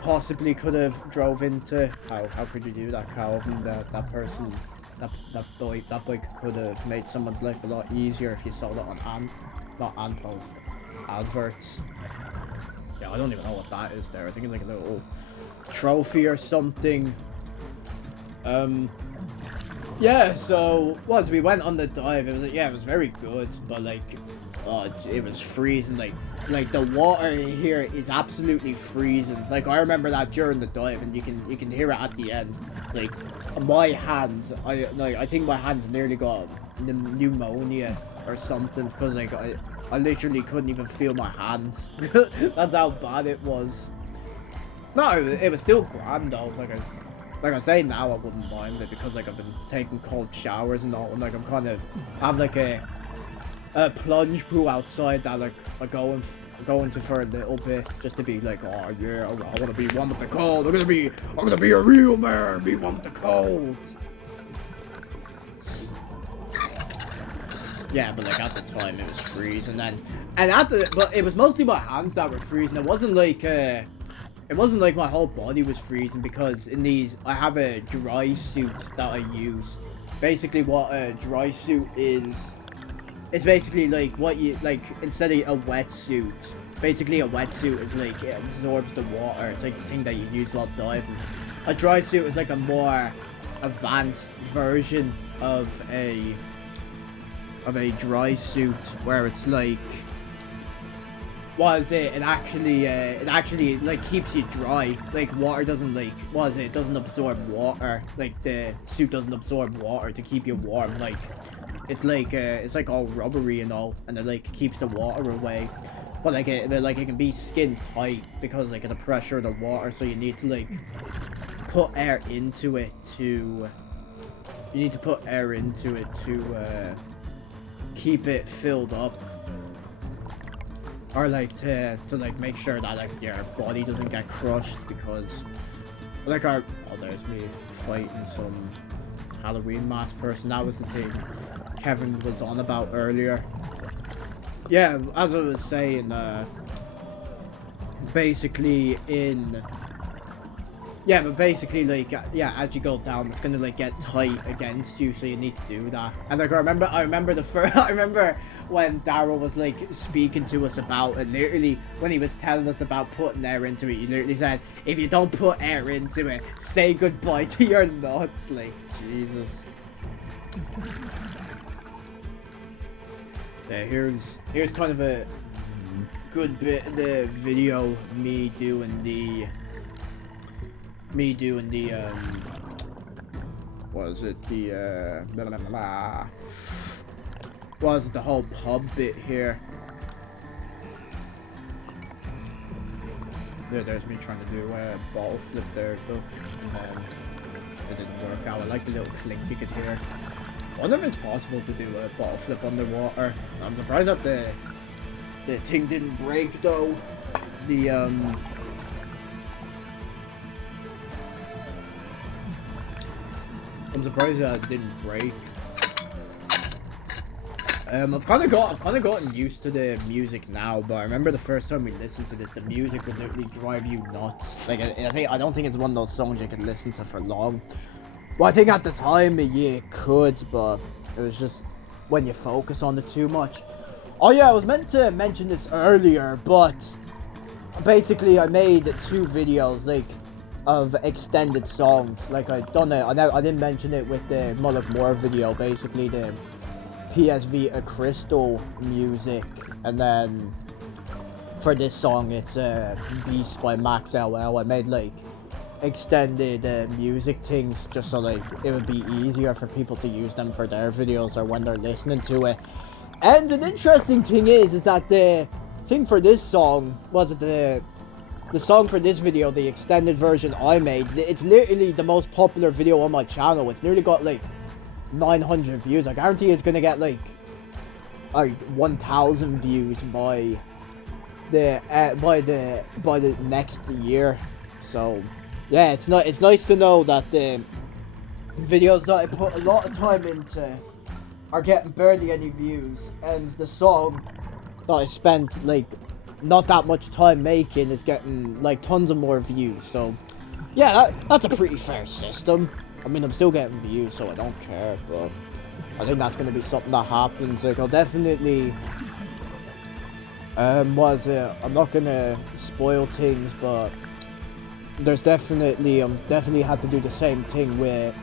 possibly could have drove into. How could you do that, Calvin? That person that bike could have made someone's life a lot easier if you sold it on not post adverts. Yeah, I don't even know what that is there. I think it's like a little trophy or something. Yeah, so once we went on the dive, it was it was very good, but like, it was freezing. Like the water here is absolutely freezing. Like I remember that during the dive, and you can hear it at the end. Like my hands, I think my hands nearly got pneumonia or something, because like I literally couldn't even feel my hands. That's how bad it was. No, it was still grand though. Like I say now, I wouldn't mind it because like I've been taking cold showers and all, and like I'm kind of have like a plunge pool outside that like I go into for a little bit just to be like, oh yeah, I want to be one with the cold. I'm gonna be a real man, be one with the cold. Yeah, but like at the time it was freezing, but it was mostly my hands that were freezing. It wasn't like my whole body was freezing, because in these I have a dry suit that I use. Basically what a dry suit is, it's basically like what you like instead of a wetsuit. Basically a wetsuit is like it absorbs the water. It's like the thing that you use while diving. A dry suit is like a more advanced version of a dry suit, where it's like, it actually like keeps you dry. Like water doesn't it doesn't absorb water. Like the suit doesn't absorb water to keep you warm. Like it's like all rubbery and all, and it like keeps the water away. But it can be skin tight because like of the pressure of the water, so you need to like put air into it to keep it filled up, or like to like make sure that like your body doesn't get crushed, because like there's me fighting some Halloween mask person. That was the thing Kevin was on about earlier. Yeah, as I was saying, basically like as you go down, it's gonna like get tight against you, so you need to do that. And like I remember I remember when Daryl was like speaking to us about it, literally when he was telling us about putting air into it, he literally said, if you don't put air into it, say goodbye to your nuts. Like, Jesus. Yeah, here's kind of a good bit of the video, me doing the what was it, the whole pub bit here. There's me trying to do a bottle flip there, though. It didn't work out. I like the little clink you could hear. I wonder if it's possible to do a bottle flip underwater. I'm surprised that the thing didn't break though. I'm surprised that it didn't break. I've kind of gotten used to the music now, but I remember the first time we listened to this, the music would literally drive you nuts. Like I don't think it's one of those songs you could listen to for long. Well, I think at the time you could, but it was just when you focus on it too much. Oh yeah, I was meant to mention this earlier, but basically I made 2 videos like of extended songs. Like I didn't mention it with the Mullock Moore video, basically the PS Vita Crystal music, and then for this song it's Beast by Max LL. I made like extended music things just so like it would be easier for people to use them for their videos or when they're listening to it. And an interesting thing is that the thing for this song the song for this video, the extended version I made, it's literally the most popular video on my channel. It's nearly got like 900 views. I guarantee it's gonna get like 1,000 views by the next year. So yeah, it's nice to know that the videos that I put a lot of time into are getting barely any views, and the song that I spent like not that much time making is getting like tons of more views. So yeah, that's a pretty fair system. I mean, I'm still getting views, so I don't care, but I think that's gonna be something that happens. Like, I'll definitely, what is it? I'm not gonna spoil things, but there's definitely, definitely had to do the same thing with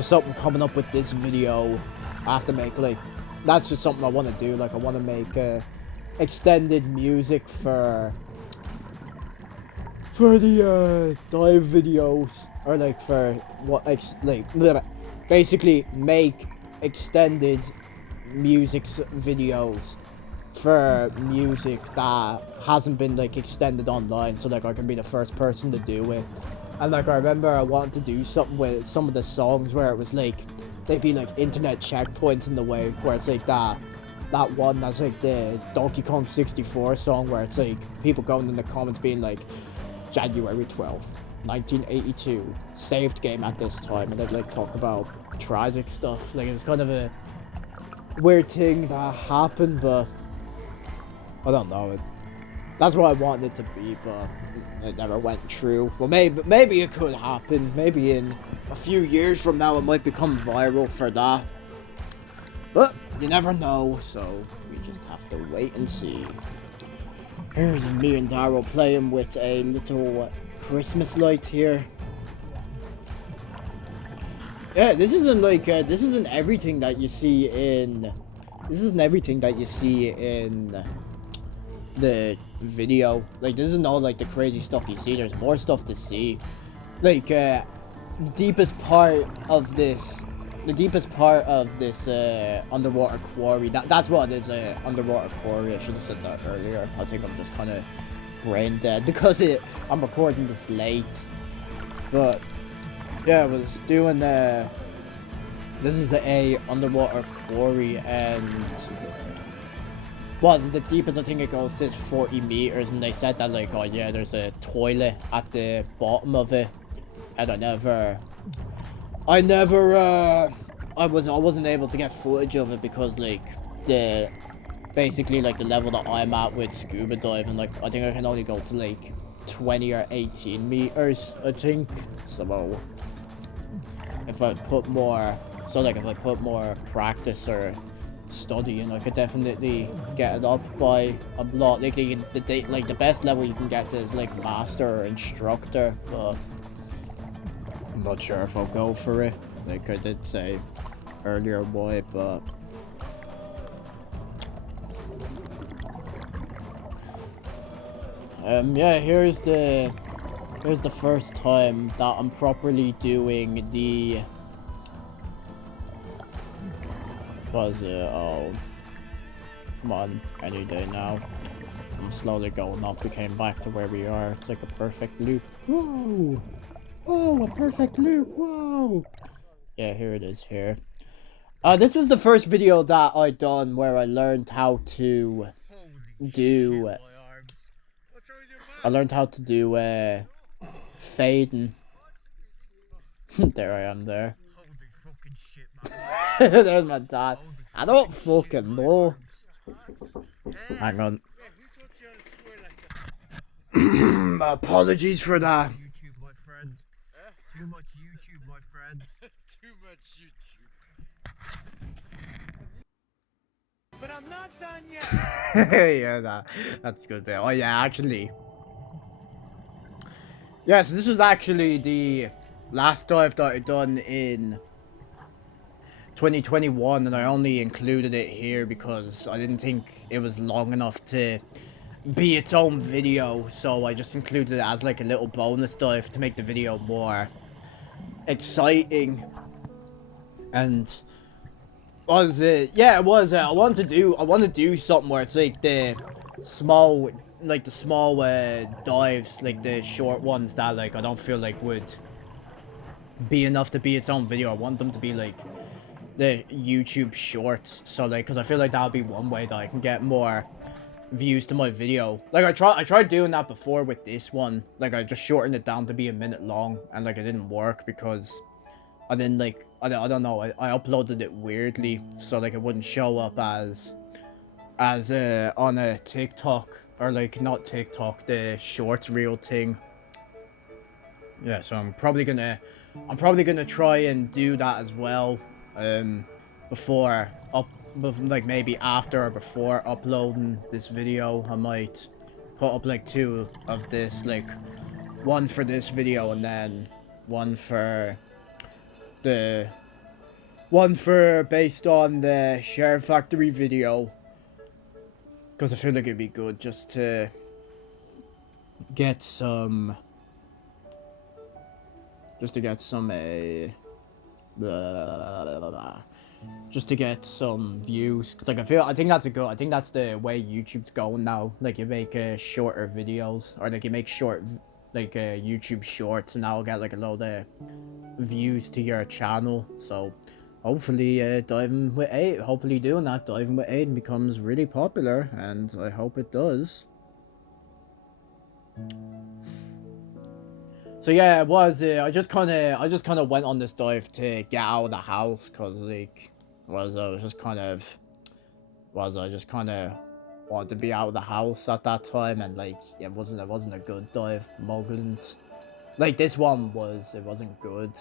something coming up with this video. I have to make, like, that's just something I want to do. Like, I want to make, extended music for the, dive videos, or, like, for, what, basically make extended music videos for music that hasn't been, like, extended online, so, like, I can be the first person to do it. And, like, I remember I wanted to do something with some of the songs where it was, like, they'd be, like, internet checkpoints in the way, where it's, like, that one that's, like, the Donkey Kong 64 song, where it's, like, people going in the comments being, like, January 12th, 1982, saved game at this time, and they'd, like, talk about tragic stuff. Like, it's kind of a weird thing that happened, but I don't know. That's what I wanted it to be, but it never went true. Well, maybe it could happen. Maybe in a few years from now, it might become viral for that. But you never know, so we just have to wait and see. Here's me and Daryl playing with a little Christmas light here. Yeah, this isn't like this isn't everything that you see in. This isn't everything that you see in the video. Like, this isn't all like the crazy stuff you see. There's more stuff to see. Like, the deepest part of this underwater quarry. That's what it is. Underwater quarry. I should have said that earlier. I think I'm just kind of brain dead because I'm recording this late. But yeah, I was doing this is a underwater quarry, and the deepest I think it goes is 40 meters, and they said that, like, oh yeah, there's a toilet at the bottom of it, and I wasn't able to get footage of it because, like, basically, like, the level that I'm at with scuba diving, like, I think I can only go to, like, 20 or 18 meters, I think. So if I put more practice or studying, I could definitely get it up by a lot. Like, the best level you can get to is, like, master or instructor, but I'm not sure if I'll go for it. Like I did say earlier why, but yeah, here's the first time that I'm properly doing the, what is it? Oh, come on, any day now. I'm slowly going up. We came back to where we are. It's like a perfect loop. Whoa! Whoa, a perfect loop! Whoa! Yeah, here it is here. This was the first video that I done where I learned how to do... fading. There I am there. There's my dad. I don't fucking know. Hang on. Apologies for that. YouTube, my friend. Too much YouTube, my friend. Too much YouTube. But I'm not done yet. Yeah, that's good. Oh yeah, actually. Yeah, so this was actually the last dive that I done in 2021, and I only included it here because I didn't think it was long enough to be its own video, so I just included it as like a little bonus dive to make the video more exciting. And was it? Yeah, it was. I want to do something where it's like the small dives, like the short ones that, like, I don't feel like would be enough to be its own video. I want them to be like the YouTube shorts. So, like, because I feel like that would be one way that I can get more views to my video. Like, I tried doing that before with this one. Like, I just shortened it down to be a minute long, and, like, it didn't work because I didn't, like, I don't know, I uploaded it weirdly, so, like, it wouldn't show up as on a TikTok, or, like, not TikTok, the shorts reel thing. Yeah, so I'm probably gonna I'm probably gonna try and do that as well, before like maybe after or before uploading this video. I might put up like 2 of this, like one for this video and then one for the based on the Share Factory video, because I feel like it'd be good just to get some just to get some just to get some views, because like I think that's the way YouTube's going now. Like you make shorter videos, or like you make short YouTube shorts, and that'll get like a load of views to your channel. So hopefully Diving with Aiden, doing that, Diving with Aiden becomes really popular, and I hope it does. So yeah, it was. I just kind of went on this dive to get out of the house, cause like, I just kind of wanted to be out of the house at that time, and like, it wasn't a good dive. Muglins, like this one it wasn't good,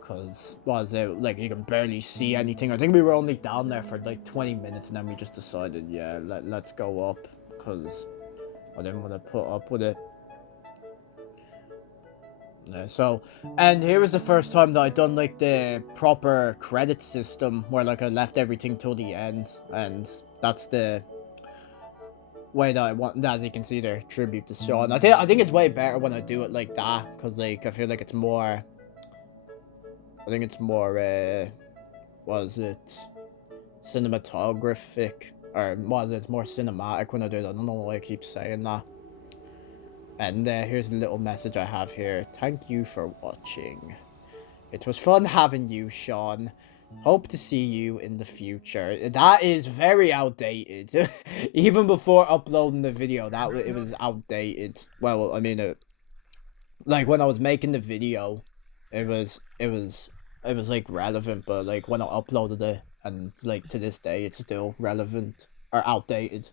cause like you can barely see anything. I think we were only down there for like 20 minutes, and then we just decided, yeah, let's go up, cause I didn't want to put up with it. So, and here was the first time that I done like the proper credit system, where like I left everything till the end, and that's the way that I want. As you can see there, tribute to Sean. I think it's way better when I do it like that, because like I feel like it's more. I think it's more. Was it cinematographic, or was it more cinematic when I do it? I don't know why I keep saying that. And here's a little message I have here. Thank you for watching. It was fun having you, Sean. Hope to see you in the future. That is very outdated. Even before uploading the video, it was outdated. Well, I mean, like when I was making the video, it was like relevant, but like when I uploaded it, and like to this day, it's still relevant or outdated.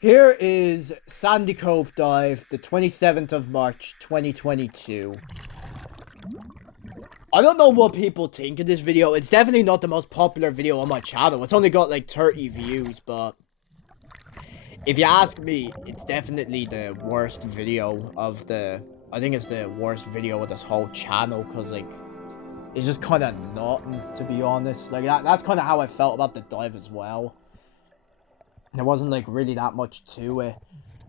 Here is Sandy Cove Dive, the 27th of March, 2022. I don't know what people think of this video. It's definitely not the most popular video on my channel. It's only got like 30 views, but if you ask me, it's definitely the worst video of I think it's the worst video of this whole channel, because like, it's just kind of nothing, to be honest. Like, that's kind of how I felt about the dive as well. There wasn't like really that much to it,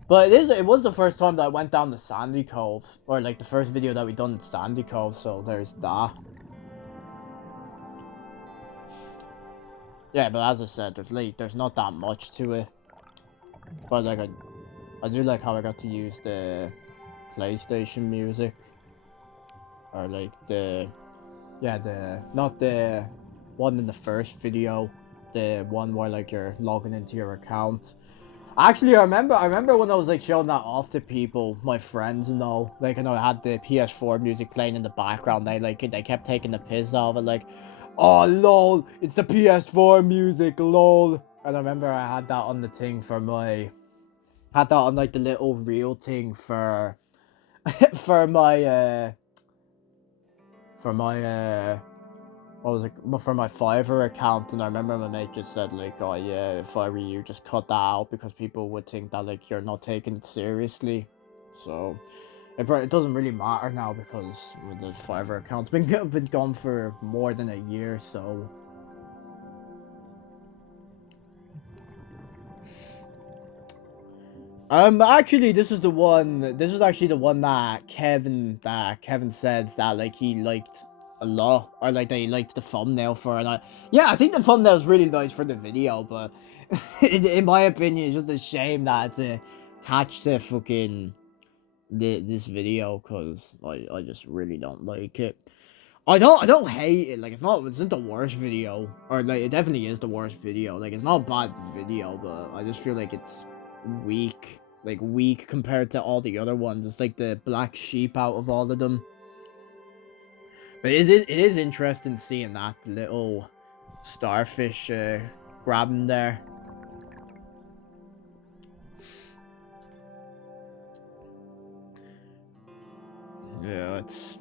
but it was the first time that I went down to Sandy Cove, or like the first video that we done in Sandy Cove, so there's that. Yeah, but as I said, there's not that much to it, but like I do like how I got to use the PlayStation music, or like not the one in the first video, the one where like you're logging into your account. Actually, I remember when I was like showing that off to people, my friends and all, like, and I had the PS4 music playing in the background. They kept taking the piss out of it, like, oh lol, it's the PS4 music, lol. And I remember I had that on the thing for had that on like the little reel thing for for my what was it, for my Fiverr account, and I remember my mate just said like, oh yeah, if I were you, just cut that out, because people would think that like you're not taking it seriously. So it doesn't really matter now, because the Fiverr account's been gone for more than a year, so. Actually, this is actually the one that Kevin said that like he liked a lot, or like they liked the thumbnail for, and I think the thumbnail's really nice for the video, but in my opinion, it's just a shame that it's attached to fucking this video, because I just really don't like it. I don't hate it. Like, it's not the worst video, or like it definitely is the worst video. Like, it's not a bad video, but I just feel like it's weak, compared to all the other ones. It's like the black sheep out of all of them. But it is interesting seeing that little starfish grabbing there. Yeah, it's.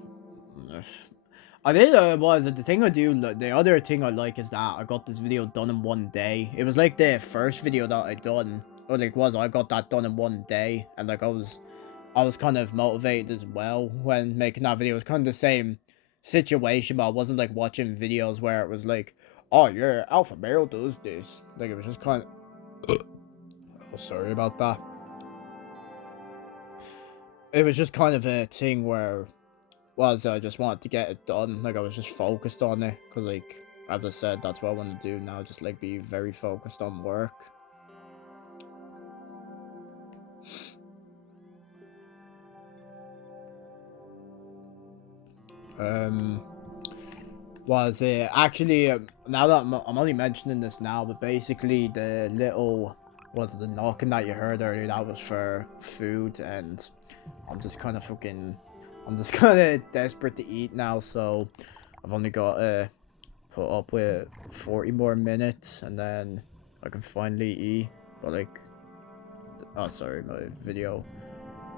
I did the thing I do. The other thing I like is that I got this video done in one day. It was like the first video that I done, or like I got that done in one day, and like I was kind of motivated as well when making that video. It was kind of the same situation, but I wasn't like watching videos where it was like, oh yeah, Alpha Male does this. Like it was just kind of. Oh, sorry about that. It was just kind of a thing where I just wanted to get it done. Like I was just focused on it, cause like as I said, that's what I want to do now. Just like be very focused on work. Was it actually now that I'm only mentioning this now, but basically the little the knocking that you heard earlier, that was for food, and I'm just kind of desperate to eat now, so I've only got to put up with 40 more minutes, and then I can finally eat. But like, oh sorry, my video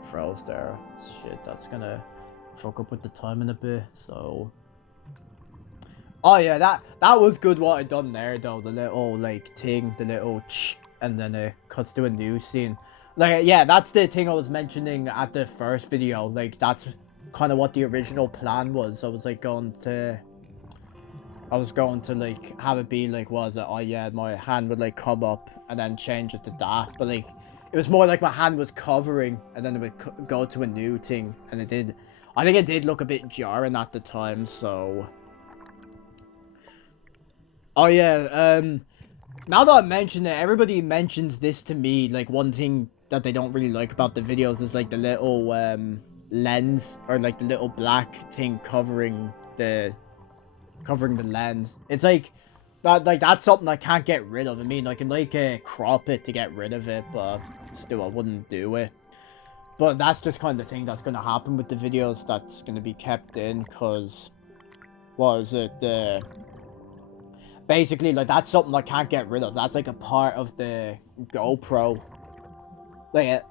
froze there. Shit, that's gonna fuck up with the time in a bit. So, oh yeah, that was good what I done there though. The little like thing, the little and then it cuts to a new scene. Like, yeah, that's the thing I was mentioning at the first video. Like, that's kind of what the original plan was. I was going to like have it be like, oh yeah, my hand would like come up and then change it to that. But like, it was more like my hand was covering and then it would go to a new thing, and it did. I think it did look a bit jarring at the time. So, oh yeah, now that I mention it, everybody mentions this to me. Like, one thing that they don't really like about the videos is like the little lens, or like the little black thing covering the lens. It's like that, like that's something I can't get rid of. I mean, I can like crop it to get rid of it, but still I wouldn't do it. But that's just kind of the thing that's gonna happen with the videos. That's gonna be kept in, cause what is it? Basically, like, that's something I can't get rid of. That's like a part of the GoPro. Like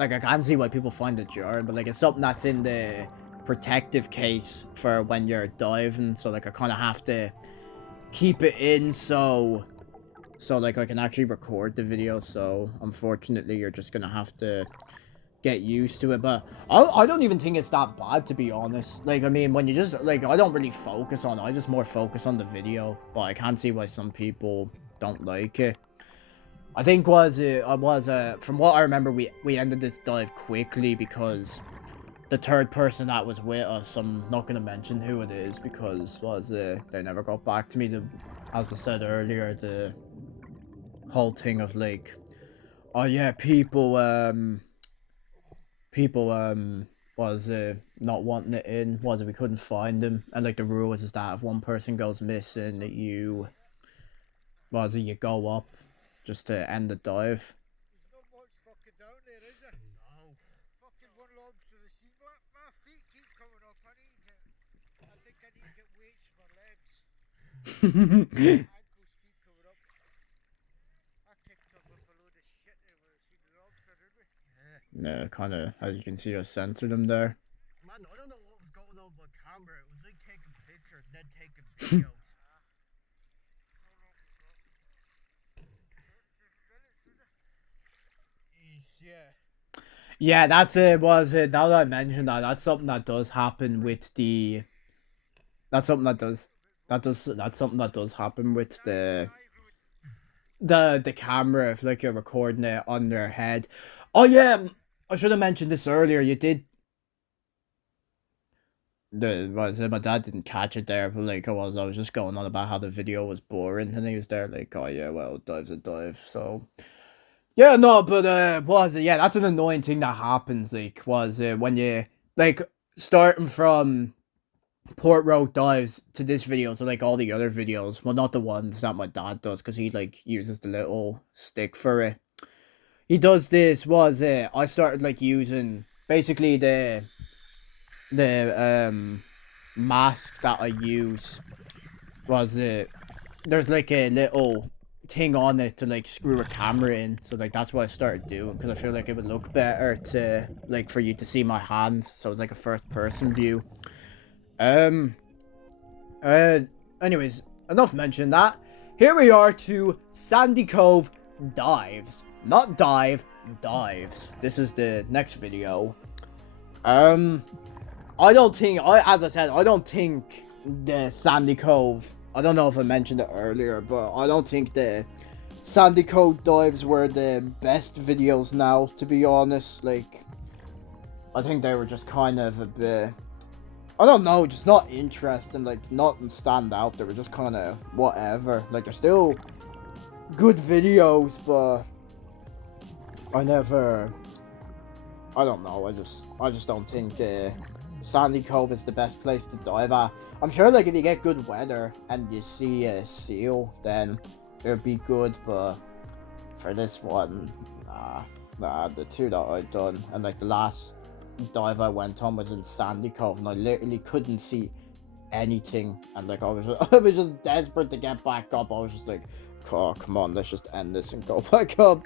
I can see why people find it jarring, but like it's something that's in the protective case for when you're diving. So like I kind of have to keep it in so like I can actually record the video. So unfortunately, you're just gonna have to get used to it. But I don't even think it's that bad, to be honest. Like, I mean, when you just like, I don't really focus on it. I just more focus on the video. But I can't see why some people don't like it. I think from what I remember, we ended this dive quickly because the third person that was with us, I'm not gonna mention who it is because they never got back to me. As I said earlier, the whole thing of like, oh yeah, people was not wanting it in, we couldn't find him, and like the rule is that if one person goes missing, you go up just to end the dive. There's not much fucking down there, is there? No. Fucking one lobster the sea. My feet keep coming up. I think I need to get weights for legs. Ankles keep coming up. I kicked up a load of shit there when I seen the lobster, did we? Yeah, kind of, as you can see, I censored him there. Man, I don't know what was going on with my camera. It was like taking pictures and then taking videos. Yeah. Yeah, that's it. Now that I mentioned that, that's something that does happen with the. That's something that does. That's something that does happen with the camera, if like you're recording it on their head. Oh yeah, I should have mentioned this earlier. You did. My dad didn't catch it there, but like I was just going on about how the video was boring, and he was there like, oh yeah, well, dive's a dive, so. Yeah, no, but yeah, that's an annoying thing that happens, like, when you, like, starting from Port Road dives to this video to, like, all the other videos, well, not the ones that my dad does, because he, like, uses the little stick for it. He does this, I started, like, using, basically, the mask that I use there's, like, a little thing on it to like screw a camera in, so like that's what I started doing, because I feel like it would look better to like for you to see my hands, so it's like a first person view. Anyways, enough mentioning that. Here we are to Sandy Cove Dives. Not dive, dives. This is the next video. I don't think, as I said, I don't think the Sandy Cove, I don't know if I mentioned it earlier, but I don't think the Sandy Cove dives were the best videos now, to be honest. Like, I think they were just kind of a bit, I don't know, just not interesting, like, nothing stand out. They were just kind of whatever. Like, they're still good videos, but I don't know, I just don't think Sandy Cove is the best place to dive at. I'm sure, like, if you get good weather and you see a seal, then it would be good, but for this one, nah, the two that I've done, and, like, the last dive I went on was in Sandy Cove, and I literally couldn't see anything, and, like, I was just desperate to get back up. I was just like, oh, come on, let's just end this and go back up.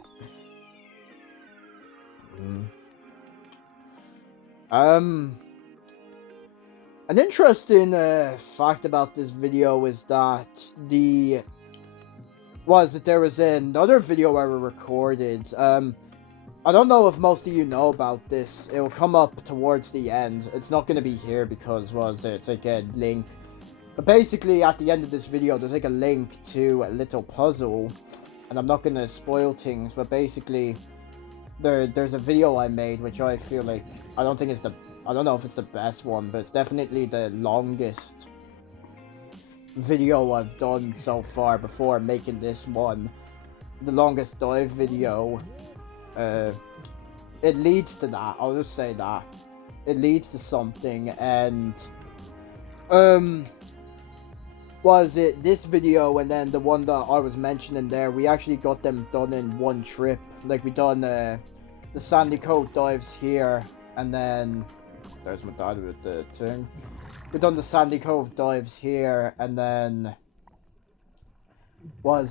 An interesting fact about this video is that there was another video I recorded. I don't know if most of you know about this. It will come up towards the end. It's not going to be here because it's like a link. But basically, at the end of this video, there's like a link to a little puzzle, and I'm not going to spoil things. But basically, there's a video I made which I feel like I don't know if it's the best one, but it's definitely the longest video I've done so far before making this one. The longest dive video. It leads to that. I'll just say that. It leads to something, and was it this video and then the one that I was mentioning there, we actually got them done in one trip. Like, we done the Sandy Cove dives here, and then there's my dad with the thing. We done the Sandy Cove dives here, and then I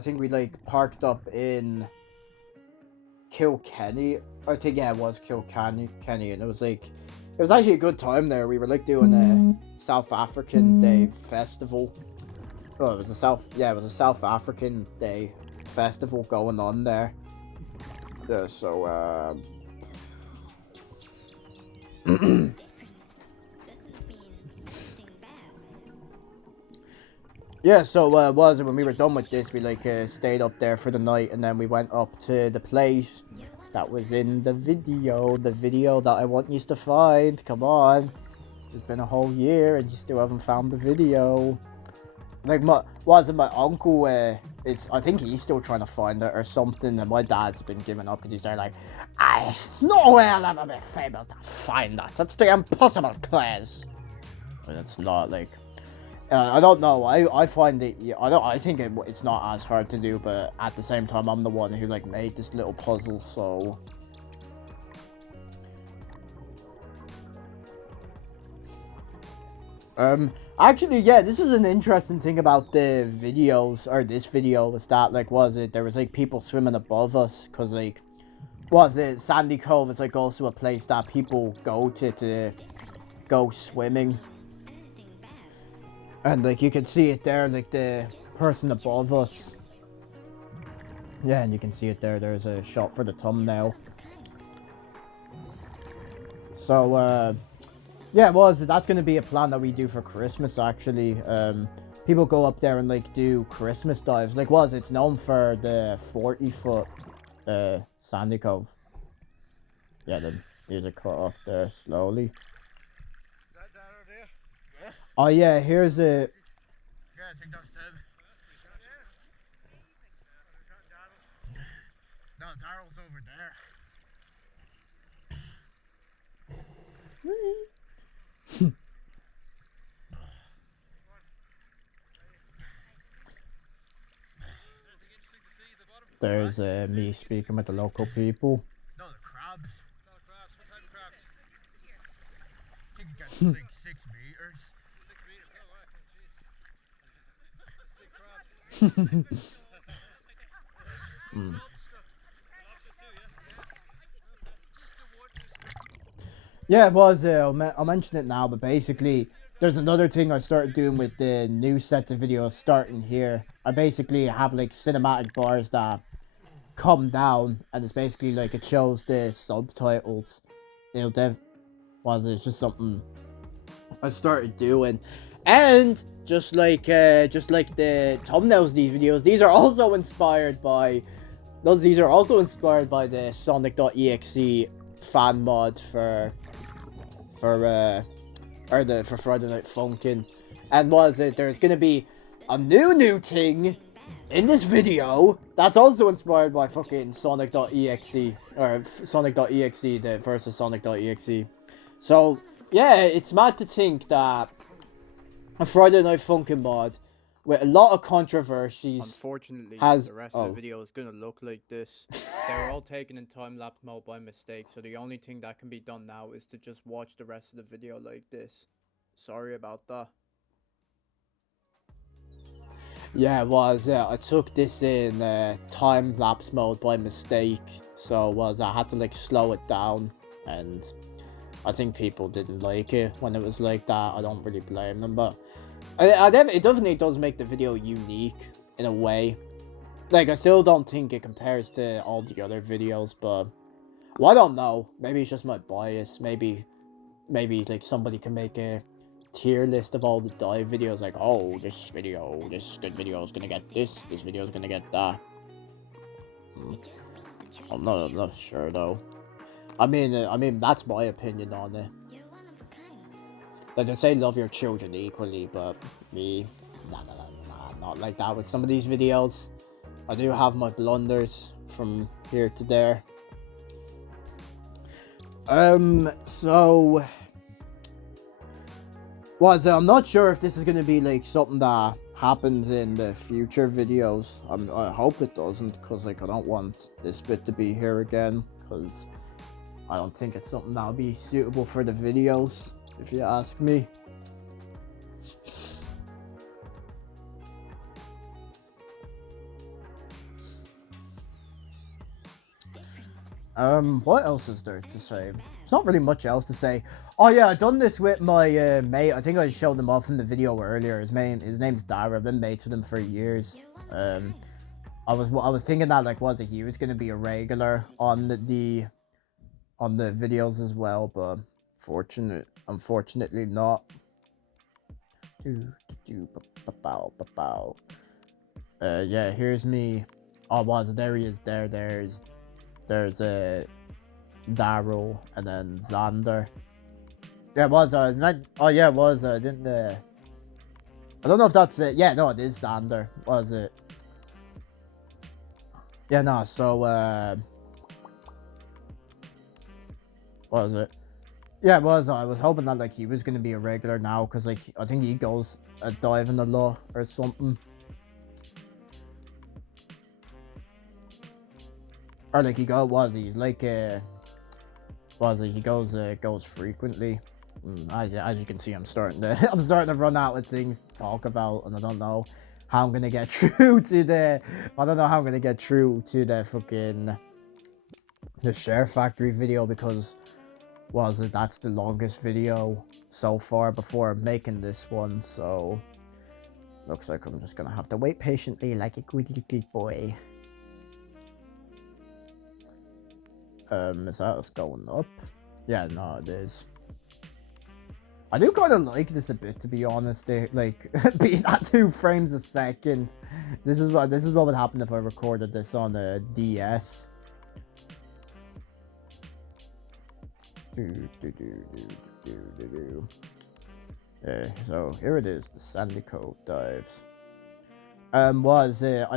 think we like parked up in Kilkenny. I think, yeah, it was Kilkenny, and it was actually a good time there. We were like doing a South African Day festival. Oh, it was a South African Day festival going on there. Yeah, so yeah, so when we were done with this, we like stayed up there for the night, and then we went up to the place that was in the video that I want you to find. Come on, it's been a whole year and you still haven't found the video. Like, my uncle I think he's still trying to find it or something, and my dad's been giving up because he's there like, no way I'll ever be able to find that. That's the impossible class. But it's not, like, I don't know. I find it. I think it's not as hard to do, but at the same time, I'm the one who like made this little puzzle, so. Actually, yeah, this was an interesting thing about the videos, or this video, was that, like, there was, like, people swimming above us, because, like, Sandy Cove is, like, also a place that people go to go swimming. And, like, you can see it there, like, the person above us. Yeah, and you can see it there. There's a shot for the thumbnail. So, yeah, that's going to be a plan that we do for Christmas, actually. People go up there and, like, do Christmas dives. Like, it's known for the 40-foot, Sandy Cove. Yeah, the music cut off there slowly. Oh, yeah, here's a... Yeah, I think that's him. No, Daryl's over there. There's me speaking with the local people. No, the crabs. No, crabs. What type of crabs? I think it gets like 6 meters. 6 meters? Oh, wow. Jeez. Big crabs. Yeah, it was. I'll mention it now, but basically, there's another thing I started doing with the new sets of videos starting here. I basically have like cinematic bars that come down, and it's basically like it shows the subtitles. It's just something I started doing, and just like the thumbnails of these videos, these are also inspired by the Sonic.exe fan mod for Friday Night Funkin'. And there's gonna be a new thing in this video that's also inspired by fucking Sonic.exe, or Sonic.exe, the versus Sonic.exe. So yeah, it's mad to think that a Friday Night Funkin' mod with a lot of controversies. Unfortunately, the rest of the video is gonna look like this. They were all taken in time-lapse mode by mistake, so the only thing that can be done now is to just watch the rest of the video like this. Sorry about that. Yeah, it was. Yeah, I took this in time-lapse mode by mistake, so I had to like slow it down, and I think people didn't like it when it was like that. I don't really blame them, but it definitely does make the video unique in a way. Like, I still don't think it compares to all the other videos, but well, I don't know. Maybe it's just my bias. Maybe like somebody can make a tier list of all the dive videos. Like, oh, this video is gonna get this. This video is gonna get that. I'm not sure though. I mean, that's my opinion on it. Like, they say love your children equally, but me, nah, not like that with some of these videos. I do have my blunders from here to there. So I'm not sure if this is gonna be like something that happens in the future videos. I hope it doesn't, because like I don't want this bit to be here again, because I don't think it's something that'll be suitable for the videos, if you ask me. What else is there to say? There's not really much else to say. Oh yeah, I done this with my mate. I think I showed them off in the video earlier. His name's Dara. I've been mates with him for years. I was thinking that like he was gonna be a regular on the videos as well, but unfortunately not. Yeah, here's me. Oh, there he is. There's Daryl, and then Xander. Yeah, it was. Oh yeah, it was. Didn't. I don't know if that's it. Yeah, no, it is Xander. Was it? Yeah, no. So, what was it? Yeah, it was. I was hoping that like he was gonna be a regular now, because like I think he goes diving a lot or something. Or like he goes frequently. As you can see, I'm starting to run out of things to talk about, and I don't know how I'm gonna get through to the fucking the Share Factory video, because that's the longest video so far before making this one, so looks like I'm just gonna have to wait patiently like a good little boy. Is that us going up? Yeah, no, it is. I do kind of like this a bit, to be honest. Like being at 2 frames a second. This is what would happen if I recorded this on a DS. So here it is, the Sandy Cove dives. I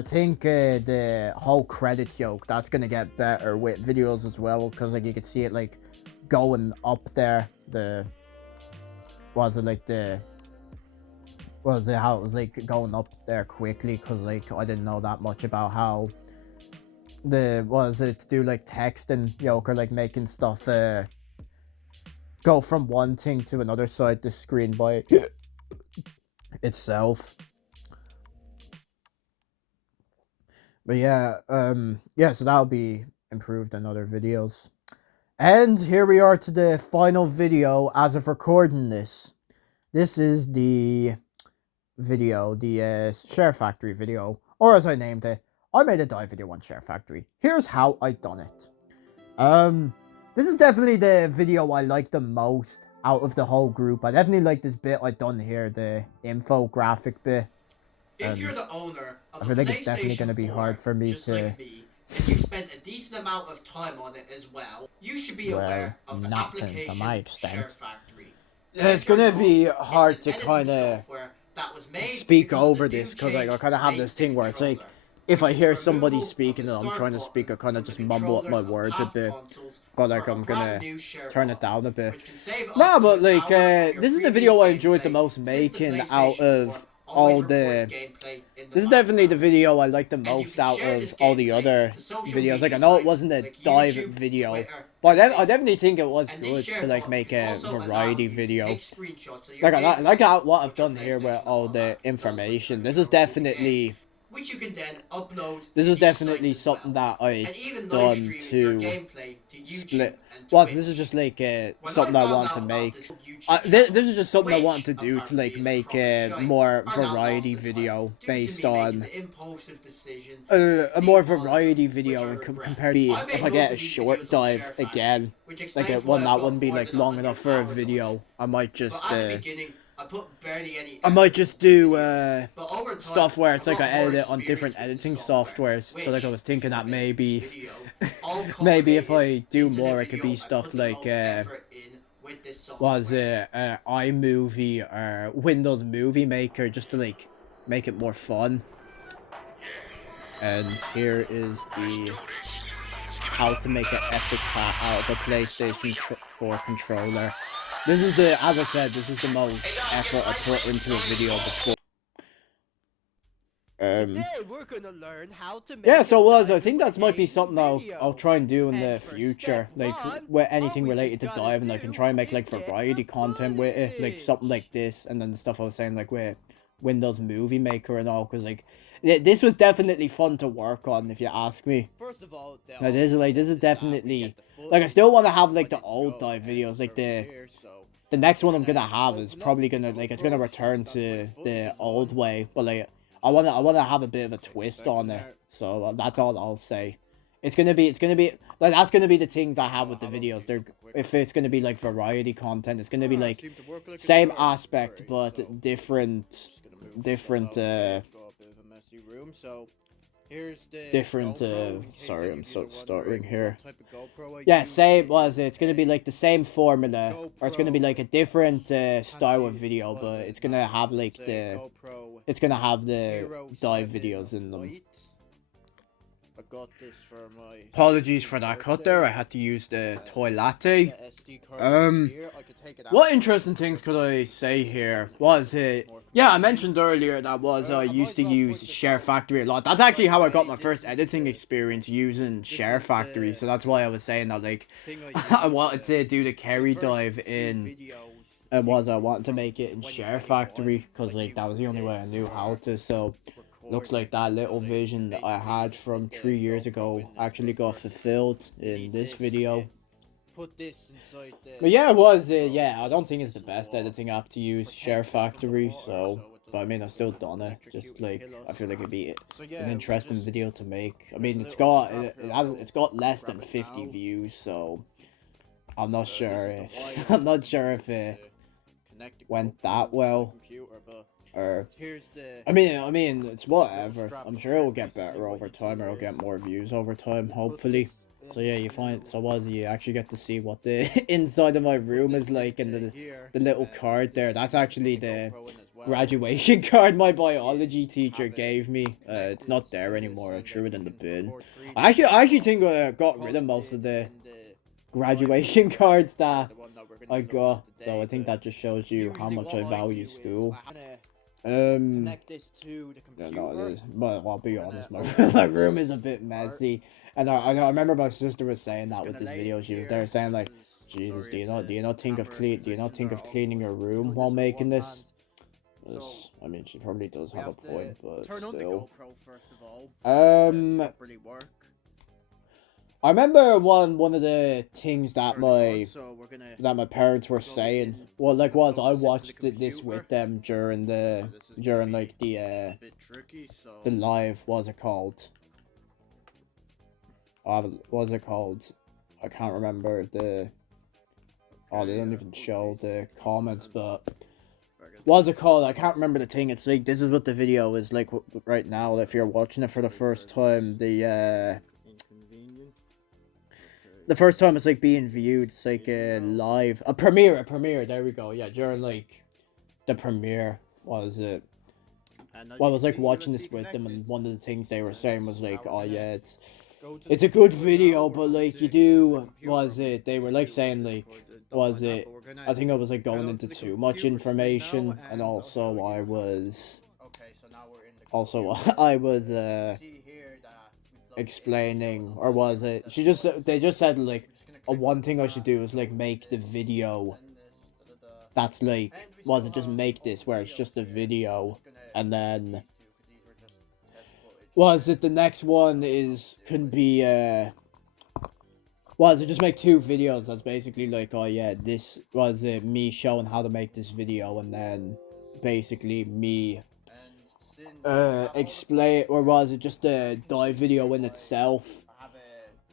think the whole credit yoke, that's gonna get better with videos as well, because like you could see it like going up there. How it was like going up there quickly, because like I didn't know that much about how to do like text and yoke, or like making stuff go from one thing to another side the screen by itself. But yeah, so that'll be improved in other videos. And here we are to the final video as of recording this. This is the video, the Share Factory video, or as I named it, I made a dive video on Share Factory. Here's how I done it. This is definitely the video I like the most out of the whole group. I definitely like this bit I done here, the infographic bit. If you're the owner of I a feel like it's definitely PlayStation going to be 4, hard for me just to, like me, and you spent a decent amount of time on it as well, you should be well, aware of the not to application my extent. Share Factory. It's gonna be hard to kind of speak over this because like I kind of have this thing where it's like if I hear somebody speaking and I'm trying to speak, I kind of just mumble up my words a bit. But like I'm gonna turn it down a bit. No, but like this is the video I enjoyed the most making out of all the. This is definitely the video I like the most out of all the other videos. Like I know it wasn't a dive video, but I definitely think it was good to like make a variety video. Like I like what I've done here with all the information. This is definitely. Which you can then upload. This is definitely something that I done to split. Well, this is just like something I want to make. This is just something I want to do to like make a more variety video based on a more variety video and compared to if I get a short dive again, like one that wouldn't be like long enough for a video. I might just do stuff where it's like I edit it on different editing softwares. So like I was thinking that maybe maybe if I do more, it could be stuff like was it iMovie or Windows Movie Maker, just to like make it more fun. And here is the how to make an epic cat out of a PlayStation 4 controller. This is the, as I said, this is the most effort I put into a video before. We're gonna learn how to make Yeah, so I think that might be something I'll try and do in the future, like with anything related to diving. I can try and make like variety content with it, like something like this, and then the stuff I was saying like with Windows Movie Maker and all, because like this was definitely fun to work on, if you ask me. First of all, Now this is definitely like I still want to have like the old dive videos, like the next one I'm gonna have is probably gonna like it's gonna return to the old way, but like I wanna have a bit of a twist on it. So that's all I'll say. It's gonna be like that's gonna be the things I have with the videos. If it's gonna be like variety content, it's gonna be like same aspect but different sorry, I'm so stuttering here. Yeah, same it's gonna be like the same formula, or it's gonna be like a different style of video, but it's gonna have like the dive videos in them. Apologies for that cut there, I had to use the toy latte. What interesting things could I say here? Was it... Yeah, I mentioned earlier that I used to use Share Factory a lot. That's actually how I got my first editing experience, using Share Factory. So that's why I was saying that, like, I wanted to do the carry dive in... I wanted to make it in Share Factory, because, like, that was the only way I knew how to, so... Looks like that little vision that I had from 3 years ago actually got fulfilled in this video. But yeah, yeah, I don't think it's the best editing app to use, Share Factory, so... But I mean, I've still done it, just like, I feel like it'd be an interesting video to make. I mean, it's got less than 50 views, so... I'm not sure if it went that well. Or, I mean, it's whatever. I'm sure it'll get better over time, or it'll get more views over time, hopefully. So yeah, you actually get to see what the inside of my room is like, and the little card there. That's actually the graduation card my biology teacher gave me. It's not there anymore. I threw it in the bin. I actually think I got rid of most of the graduation cards that I got. So I think that just shows you how much I value school. Connect this to the Yeah, computer. no, it is. But I'll be honest, my room is a bit messy, and I remember my sister was saying that with this video. She was there saying like, "Jesus, do you not think of cleaning your room while making this?" I mean, she probably does have a point, but turn on the still. GoPro first of all. Properly work. I remember one of the things that So we're gonna my parents were go saying. in Well, like was I focus into the watched this computer. with them during This is during gonna like be a bit tricky, so the live. What's it called? What's it called? I can't remember the. Oh, they don't even show the comments, but what's it called? I can't remember the thing. It's like this is what the video is like right now. If you're watching it for the first time, inconvenient. the first time it's like being viewed. It's like live a premiere. There we go. Yeah, during like the premiere was it. Well, I was like watching this with them, and one of the things they were saying was like, "Oh yeah, it's a good video, but like you do was it?" They were like saying like, "Was it?" I think I was like going into too much information, and also I was I was explaining, or was it? They just said like, one thing I should do is like make the video. That's like, was it just make this where it's just a video, and then was it the next one is can be was it just make two videos? That's basically like, oh yeah, this was it me showing how to make this video, and then basically me explain, or was it just a dive video in itself?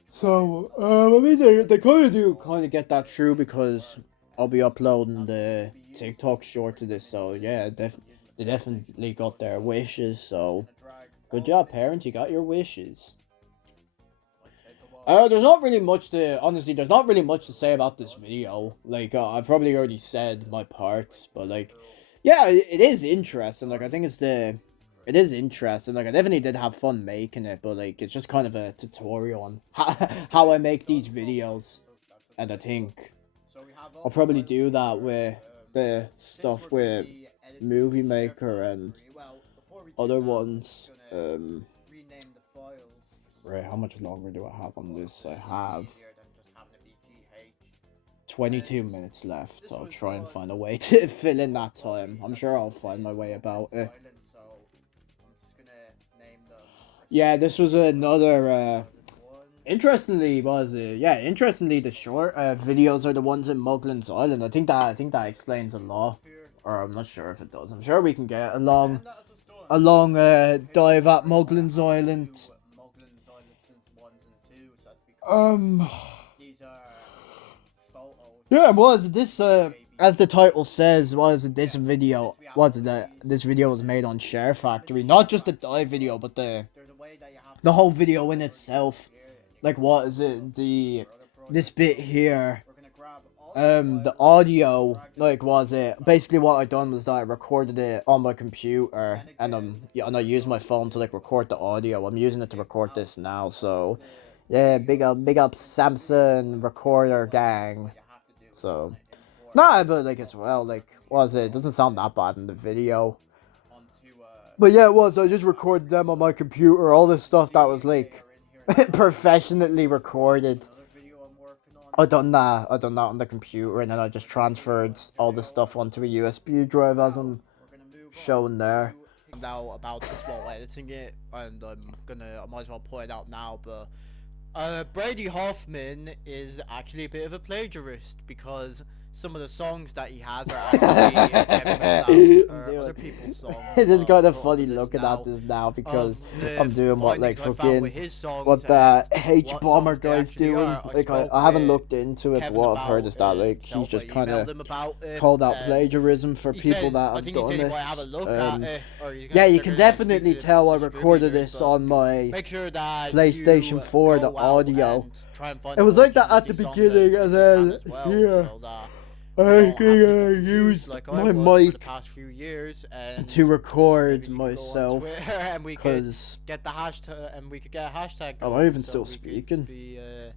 So I mean they kind of get that through, because I'll be uploading the TikTok short to this, so yeah, they definitely got their wishes, so good job parents, you got your wishes. There's not really much to, honestly, there's not really much to say about this video. Like, I've probably already said my parts, but like, yeah, it is interesting. Like, I think it is interesting. Like, I definitely did have fun making it, but like, it's just kind of a tutorial on how I make these videos. And I think I'll probably do that with the stuff with Movie Maker and other ones. Right, how much longer do I have on this? I have 22 minutes left. I'll try and find a way to fill in that time. I'm sure I'll find my way about it. Yeah, this was another, interestingly, was it? Yeah, interestingly, the short videos are the ones in Muglin's Island. I think that explains a lot. Or I'm not sure if it does. I'm sure we can get a long dive at Muglin's Island. Yeah, was this as the title says, was this video this video was made on Share Factory, not just the dive video, but the whole video in itself. Like, what is it? This bit here, the audio, like, was it basically what I done was that I recorded it on my computer, and yeah, and I used my phone to like record the audio. I'm using it to record this now, so yeah, big up Samsung recorder gang. So nah, but like, it's well, like, was it doesn't sound that bad in the video. But yeah, it was. I just recorded them on my computer. All this stuff that was like professionally recorded. I done that on the computer, and then I just transferred all the stuff onto a USB drive as I'm showing there. Now about this while editing it, and I might as well point it out now, but Brady Hoffman is actually a bit of a plagiarist, because some of the songs that he has are actually other people's songs. It's kind of funny looking at this now, because I'm doing what like fucking what the H Bomber guy's doing. Like, I haven't looked into it, but what I've heard is that like he's just kind of called out plagiarism for people that have done it. Yeah, you can definitely tell I recorded this on my PlayStation 4, the audio. It was like that at the beginning, and then here I used my mic to record myself, because get the hashtag, and we could get a hashtag. am I even still speaking?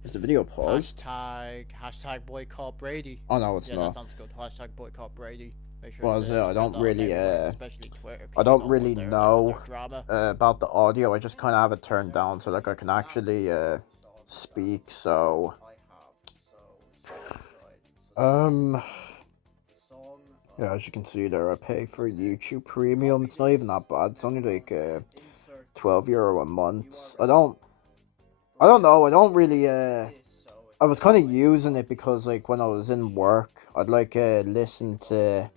Is the video paused? Hashtag boycott Brady. Oh no, it's Yeah, not. that sounds good. Hashtag boycott Brady. Make sure Was it? I don't really especially Twitter, I don't people really put their know drama. about the audio. I just kind of have it turned down so like I can actually speak. So Yeah, as you can see there, I pay for YouTube Premium. It's not even that bad. It's only like €12 a month. I don't know. I don't really I was kind of using it because like when I was in work, I'd like listen to.